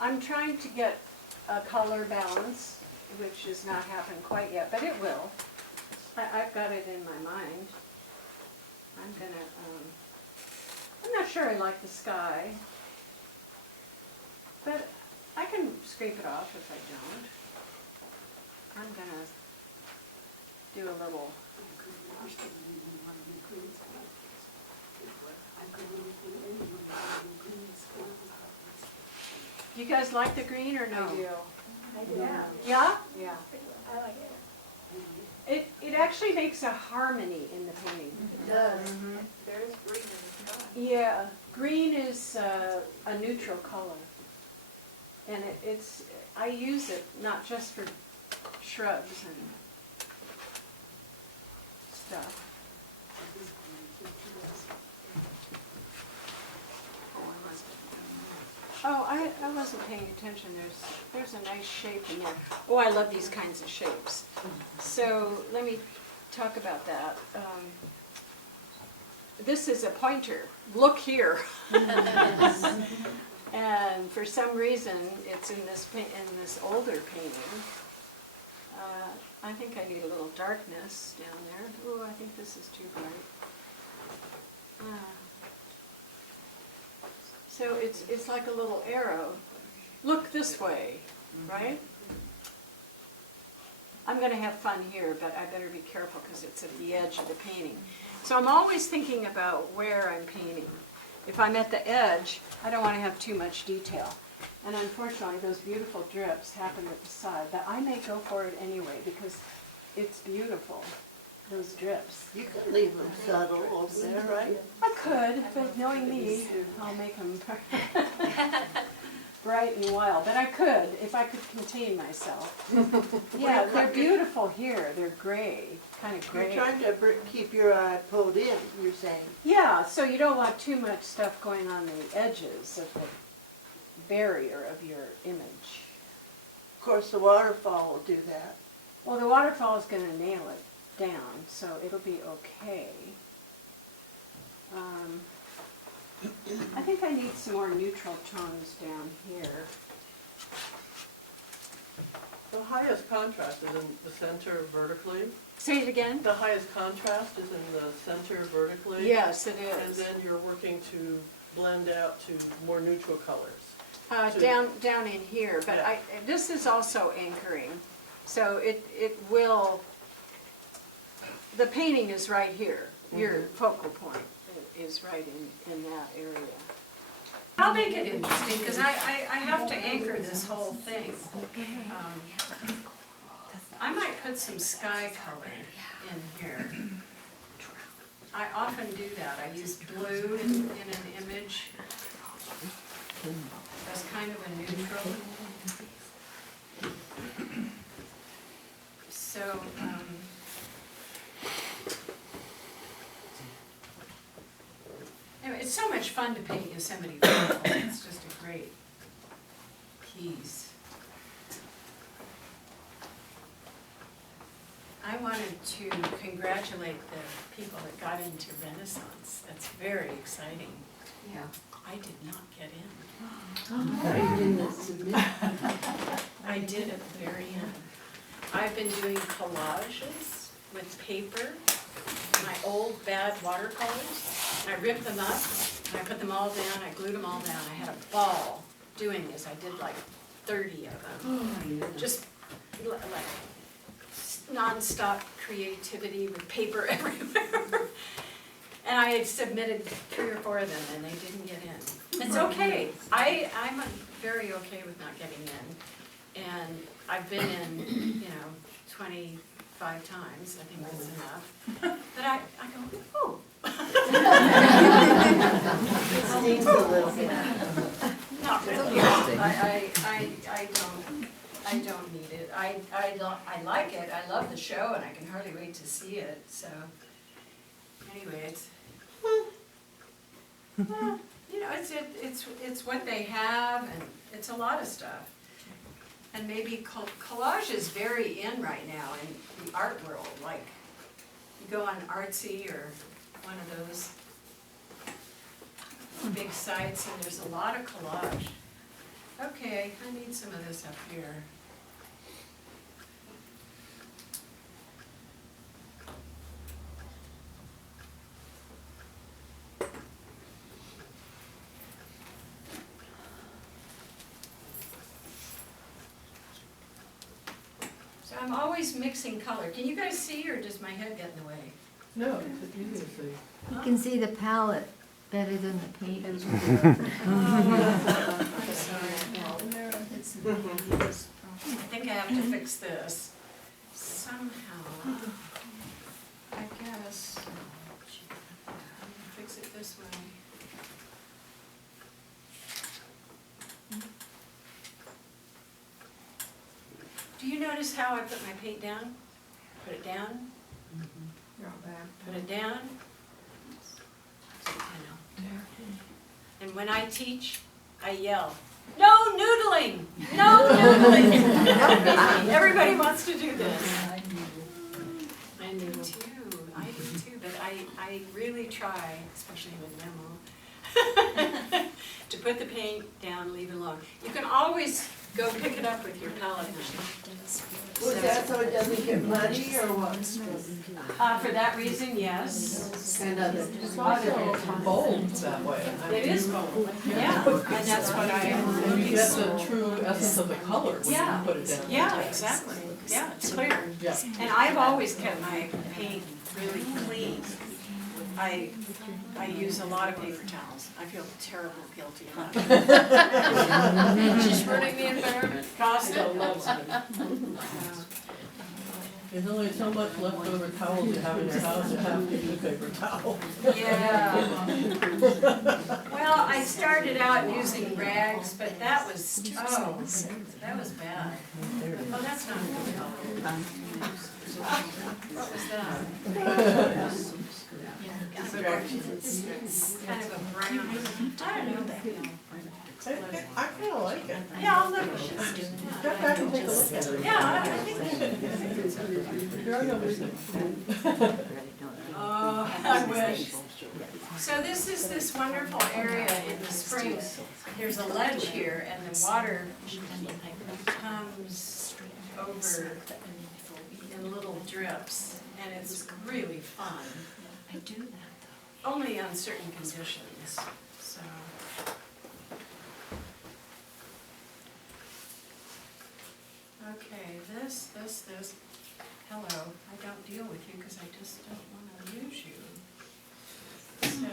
I'm trying to get a color balance, which has not happened quite yet, but it will. I've got it in my mind. I'm not sure I like the sky, but I can scrape it off if I don't. I'm gonna do a little. You guys like the green or no? I do. Yeah? Yeah. I like it. It actually makes a harmony in the painting. It does. There's green in the sky. Yeah, green is a neutral color. And I use it not just for shrubs and stuff. Oh, I wasn't paying attention. There's a nice shape in there. Oh, I love these kinds of shapes. So let me talk about that. This is a pointer. Look here. And for some reason, it's in this older painting. I think I need a little darkness down there. Oh, I think this is too bright. So it's like a little arrow. Look this way, right? I'm going to have fun here, but I better be careful because it's at the edge of the painting. So I'm always thinking about where I'm painting. If I'm at the edge, I don't want to have too much detail. And unfortunately, those beautiful drips happen at the side, but I may go for it anyway because it's beautiful, those drips. You could leave them subtle over there, right? I could, but knowing me, I'll make them bright and wild. But I could, if I could contain myself. Yeah, they're beautiful here. They're gray, kind of You're gray. trying to keep your eye pulled in, you're saying. Yeah, so you don't want too much stuff going on the edges of the barrier of your image. Of course, the waterfall will do that. Well, the waterfall is going to nail it down, so it'll be okay. I think I need some more neutral tones down here. The highest contrast is in the center vertically. Say it again? The highest contrast is in the center vertically. Yes, it And is. then you're working to blend out to more neutral colors. Down in here, but Yeah. this is also anchoring, so it will, the painting is right here. Your focal point is right in that area. I'll make it interesting, because I have to anchor this whole thing. I might put some sky color in here. I often do that. I use blue in an image as kind of a neutral. So, anyway, it's so much fun to paint Yosemite Falls. It's just a great piece. I wanted to congratulate the people that got into Renaissance. That's very exciting. Yeah. I did not get in. I didn't submit. I did at the very end. I've been doing collages with paper, my old bad watercolors, and I ripped them up, and I put them all down, I glued them all down. I had a ball doing this. I did like 30 of them. Just like nonstop creativity with paper everywhere. And I had submitted 3 or 4 of them and they didn't get in. It's okay. I'm very okay with not getting in. And I've been in, 25 times, I think that's enough. But I go, oh. It stings a little bit. Not really. I don't need it. I like it. I love the show and I can hardly wait to see it, so. Anyway, it's what they have and it's a lot of stuff. And maybe collage is very in right now in the art world, like you go on Artsy or one of those big sites and there's a lot of collage. Okay, I need some of this up here. So I'm always mixing color. Can you guys see or does my head get in the way? No, it's easy to see. You can see the palette better than the paint. I'm sorry. I think I have to fix this somehow. I guess. Fix it this way. Do you notice how I put my paint down? Put it down, put it down. And when I teach, I yell, no noodling, no noodling. Everybody wants to do this. I do too, but I really try, especially with Memo, to put the paint down, leave it alone. You can always go pick it up with your palette knife. Was that so it doesn't get muddy or what? For that reason, yes. And other. It's also bold that way. It is bold, yeah, and that's what And you get the true essence of the color when Yeah. you put it down. Yeah, exactly, yeah, it's clear. Yeah. And I've always kept my paint really clean. I use a lot of paper towels. I feel terribly guilty about it. Just ruining the environment. Costa loves it. There's only so much leftover towels you have in your house, you have to use paper towels. Yeah. Well, I started out using rags, but that was, that was bad. Oh, that's not a good color. What was that? Kind of a brown, I don't know. I kind of like it. Yeah, I'll look. Step back and take a look at it. Yeah, I think There are no mistakes. oh, I wish. So this wonderful area in the spring. There's a ledge here and the water comes over in little drips and it's really fun. I do that Only on certain conditions, so. Okay, this. Hello, I don't deal with you because I just don't want to lose you. So,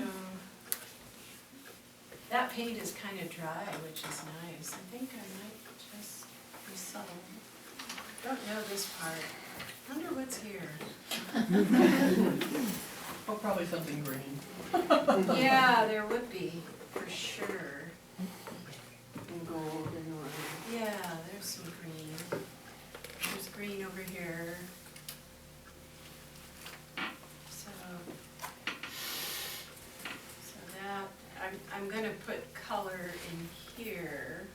that paint is kind of dry, which is nice. I think I might just be subtle. Don't know this part. Wonder what's here. Oh, probably something green. Yeah, there would be, for sure. And gold and orange. Yeah, there's some green. There's green over here. So that, I'm gonna put color in here.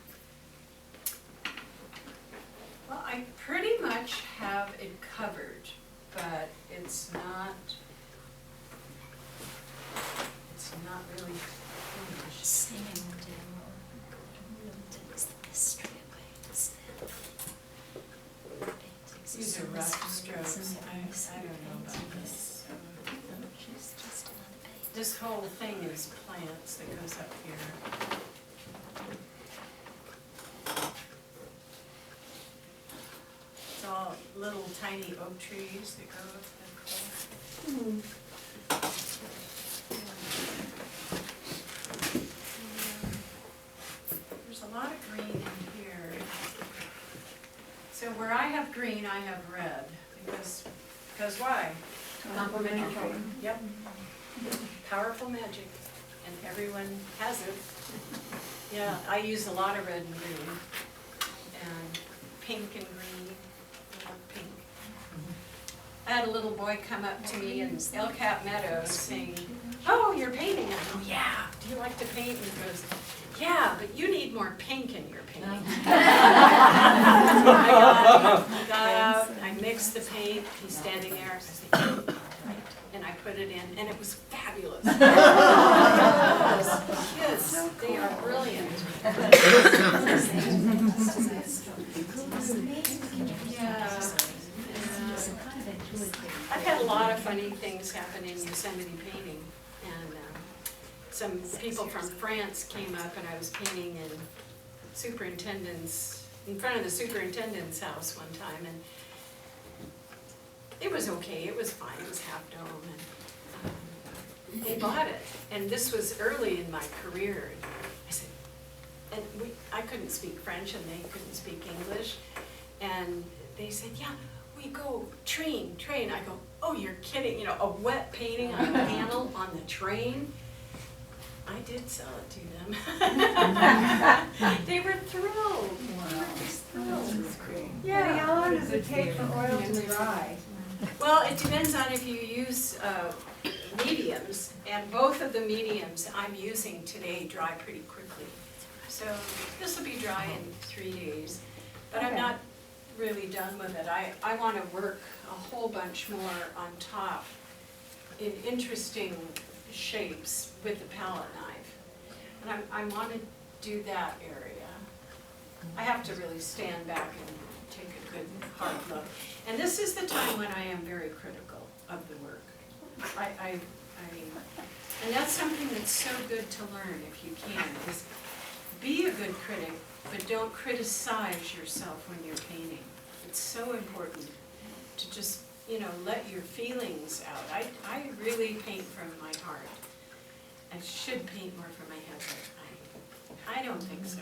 Well, I pretty much have it covered, but it's not really finished. These are rough strokes. I don't know about this. This whole thing is plants that goes up here. It's all little tiny oak trees that go up the cliff. where I have green, I have red, because why? Complimentary. Yep. Powerful magic, and everyone has it. Yeah, I use a lot of red and green, and pink and green, I love pink. I had a little boy come up to me in El Cap Meadows saying, "Oh, you're painting." I go, "Yeah, do you like to paint?" And he goes, "Yeah, but you need more pink in your painting." I got out, I mixed the paint, he's standing there, I said, "Right," and I put it in, and it was fabulous. Kids, they are brilliant. Yeah. I've had a lot of funny things happen in Yosemite painting, and some people from France came up, and I was painting in front of the superintendent's house one time, and it was okay, it was fine, it was half dome, and they bought it, and this was early in my career, and I said, and I couldn't speak French, and they couldn't speak English, and they said, "Yeah, we go train." I go, "Oh, you're kidding, you know, a wet painting on a panel on the train?" I did sell it to them. They were thrilled. They were just thrilled. Yeah. How long does it take for oil to dry? Well, it depends on if you use mediums, and both of the mediums I'm using today dry pretty quickly. So this will be dry in 3 days, but I'm not really done with it. I want to work a whole bunch more on top in interesting shapes with the palette knife. And I want to do that area. I have to really stand back and take a good hard look. And this is the time when I am very critical of the work. And that's something that's so good to learn if you can, is be a good critic, but don't criticize yourself when you're painting. It's so important to just, let your feelings out. I really paint from my heart. I should paint more from my head, but I don't think so.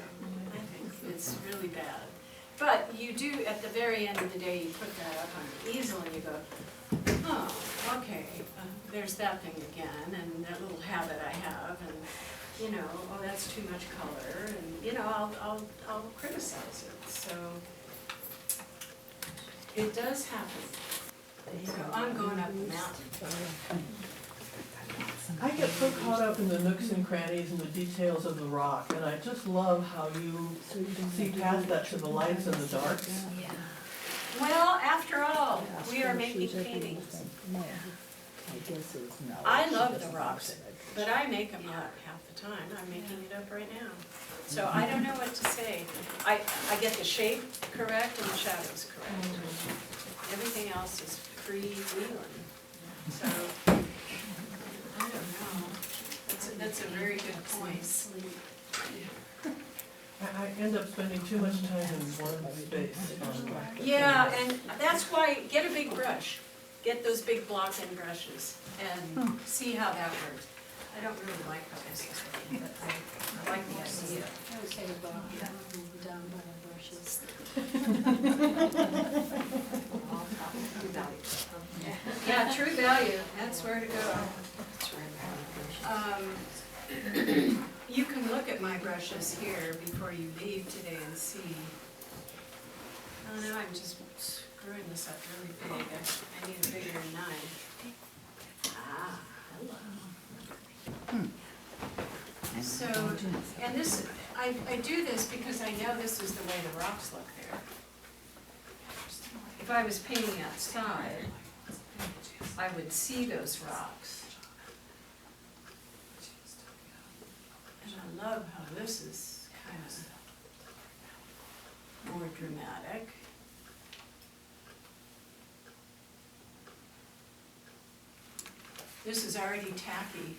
I think it's really bad. But you do, at the very end of the day, you put that up on the easel and you go, "Oh, okay, there's that thing again, and that little habit I have, and, oh, that's too much color," and, I'll criticize it, so it does happen. So I'm going up the mountain. I get so caught up in the nooks and crannies and the details of the rock, and I just love how you see past that to the lights and the darks. Well, after all, we are making paintings. I love the rocks, but I make them up half the time. I'm making it up right now. So I don't know what to say. I get the shape correct and the shadows correct. Everything else is freewheeling. So, I don't know. That's a very good point. I end up spending too much time in one space. Yeah, and that's why, get a big brush. Get those big block-in brushes and see how that works. I don't really like how this is looking, but I like the idea. I would say about down by the brushes. Yeah, true value, that's where to go. You can look at my brushes here before you leave today and see. Oh no, I'm just screwing this up really big. I need a bigger knife. Ah, hello. So, and this, I do this because I know this is the way the rocks look there. If I was painting outside, I would see those rocks. And I love how this is kind of more dramatic. This is already tacky,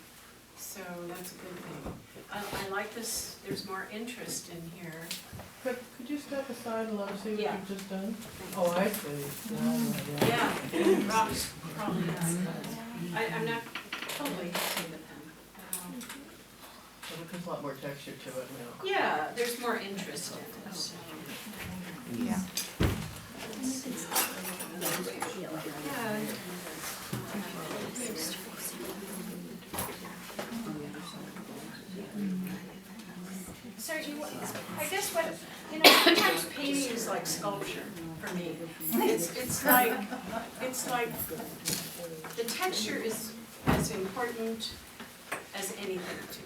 so that's a good thing. I like this, there's more interest in here. Could you step aside and let us see what Yeah. you've just done? Oh, I see. Yeah, rocks probably not. I'm not totally happy with them. There's a lot more texture to it now. Yeah, there's more interest in it, so. Yeah. So I guess sometimes painting is like sculpture for me. It's like the texture is as important as anything to me.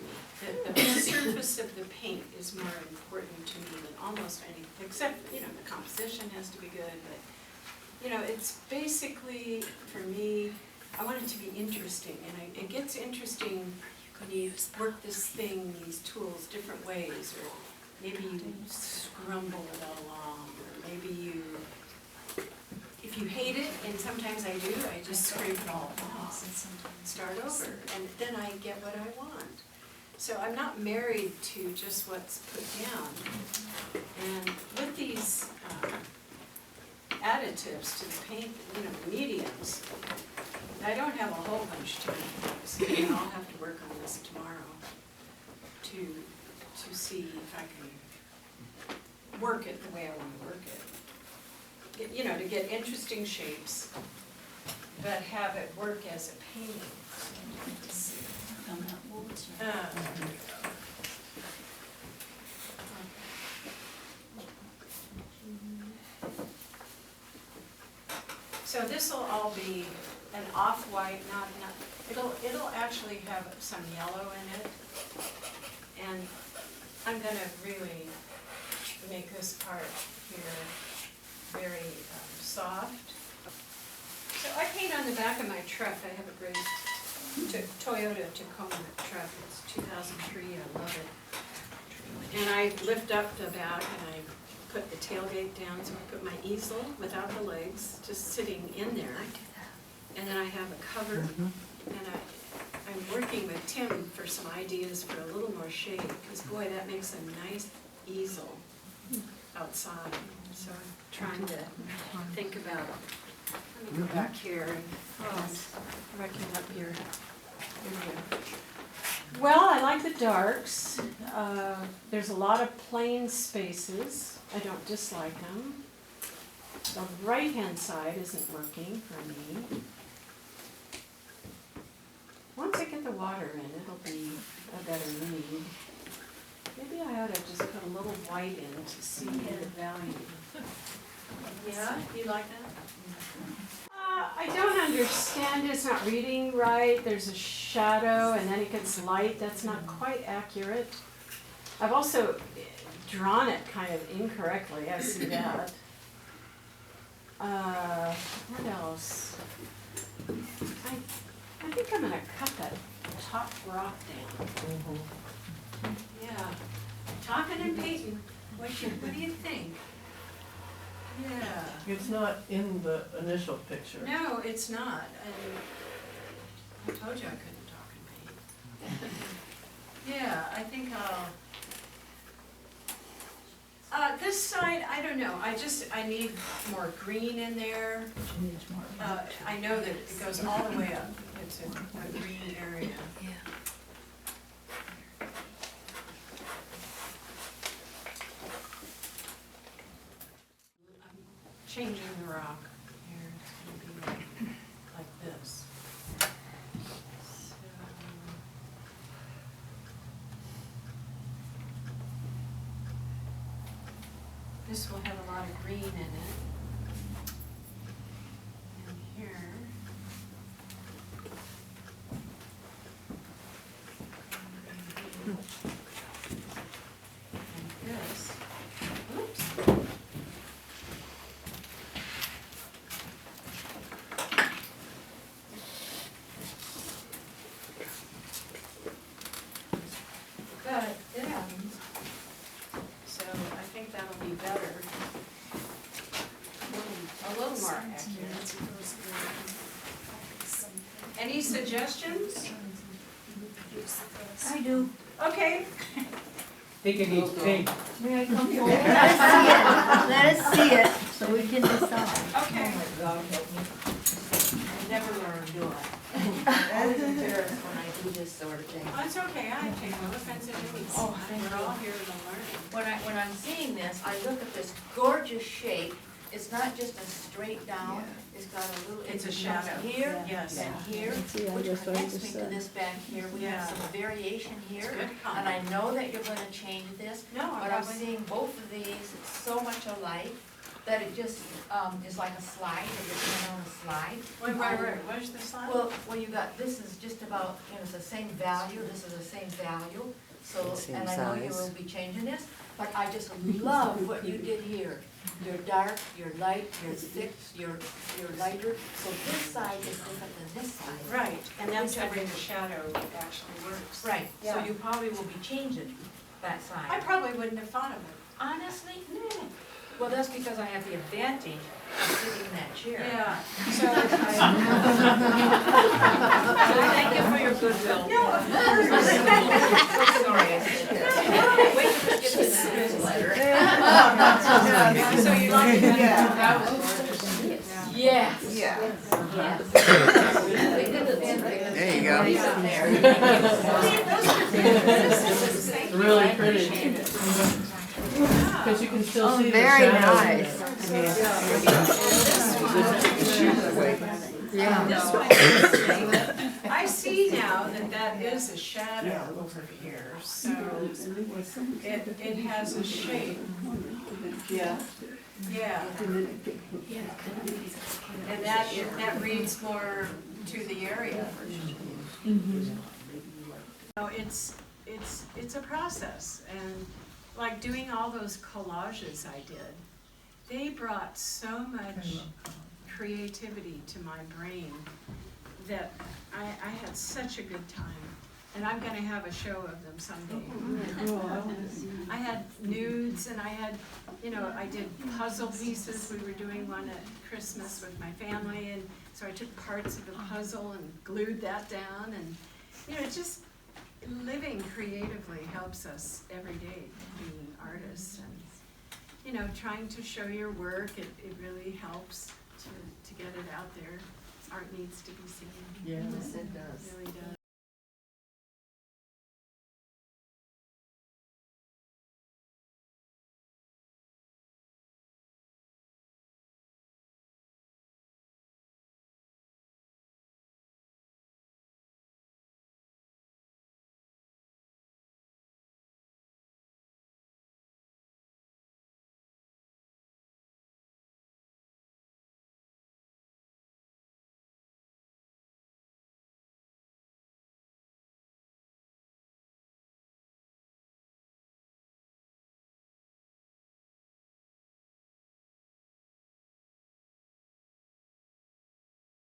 The surface of the paint is more important to me than almost anything, except, the composition has to be good, but, it's basically, for me, I want it to be interesting, and it gets interesting when you work this thing, these tools, different ways, or maybe you scrumble it along, or maybe you, if you hate it, and sometimes I do, I just scrape it all off and start over, and then I get what I want. So I'm not married to just what's put down. And with these additives to the paint, the mediums, I don't have a whole bunch to use. And I'll have to work on this tomorrow to see if I can work it the way I want to work it. To get interesting shapes, but have it work as a painting. So this will all be an off-white, it'll actually have some yellow in it. And I'm gonna really make this part here very soft. So I paint on the back of my truck. I have a great Toyota Tacoma truck. It's 2003. I love it. And I lift up the back and I put the tailgate down, so I put my easel without the legs, just sitting in there. And then I have a cover, and I'm working with Tim for some ideas for a little more shade, because boy, that makes a nice easel outside. So I'm trying to think about, let me go back here, I can up here. Well, I like the darks. There's a lot of plain spaces. I don't dislike them. The right-hand side isn't working for me. Once I get the water in, it'll be a better read. Maybe I ought to just put a little white in to see the value. Yeah, you like that? I don't understand, it's not reading right. There's a shadow and then it gets light. That's not quite accurate. I've also drawn it kind of incorrectly. I see that. What else? I think I'm gonna cut that top rock down. Yeah. Talking and painting. What do you think? Yeah. It's not in the initial picture. No, it's not. I told you I couldn't talk and paint. Yeah, I think I'll. This side, I don't know. I need more green in there. I know that it goes all the way up. It's a green area. Changing the rock here, it's going to be like this. So, this will have a lot of green in it. And here. And this. Oops. But then, so I think that'll be better. A little more accurate. Any suggestions? I do. Okay. Think it needs paint. May I come forward? Let us see it, so we can decide. Okay. I never learned to do it. I was embarrassed when I do this sort of thing. That's okay, I take no offense at anything. Thank We're you. all here to learn. When I'm seeing this, I look at this gorgeous shape, it's not just a straight down, it's got a little. It's a it comes shadow. Here Yes. and here, See, I which just what I connects me just to said. this back here. We have Yeah. some variation here. It's good And I know that you're gonna change this, No, but I'm seeing both of these so much alike that it just, is like a slide, that you're putting on a slide. Right, where's the sign? Well, you got, this is just about, it's the same value, this is the same value, so, Same and I know you size. will be changing this, but I just love what you did here. You're dark, you're light, you're thick, you're lighter, so this side is different than this side. Right, and that's where the shadow actually works. Right, so Yeah. you probably will be changing that I side. probably wouldn't have thought of it. Honestly? Well, that's because I have the advantage of sitting in that chair. Yeah, so thank you for your goodwill. No, of course. Sorry, I said that. Wait till we get to the newsletter. So you like it? Yeah. That was gorgeous. Yes. Yeah. There you go. Really pretty. Because you can still see the Very shadow. nice. Yeah. This one, I see now that that is a shadow over here, so it has a shape. Yeah. Yeah. And that reads more to the area. No, it's a process, and like doing all those collages I did, they brought so much creativity to my brain that I had such a good time. And I'm gonna have a show of them someday. I had nudes and I had, I did puzzle pieces. We were doing one at Christmas with my family, and so I took parts of the puzzle and glued that down, and, just living creatively helps us every day, being artists, and, trying to show your work, it really helps to get it out there. Art needs to be seen. Yeah. Yes, it does. It really does.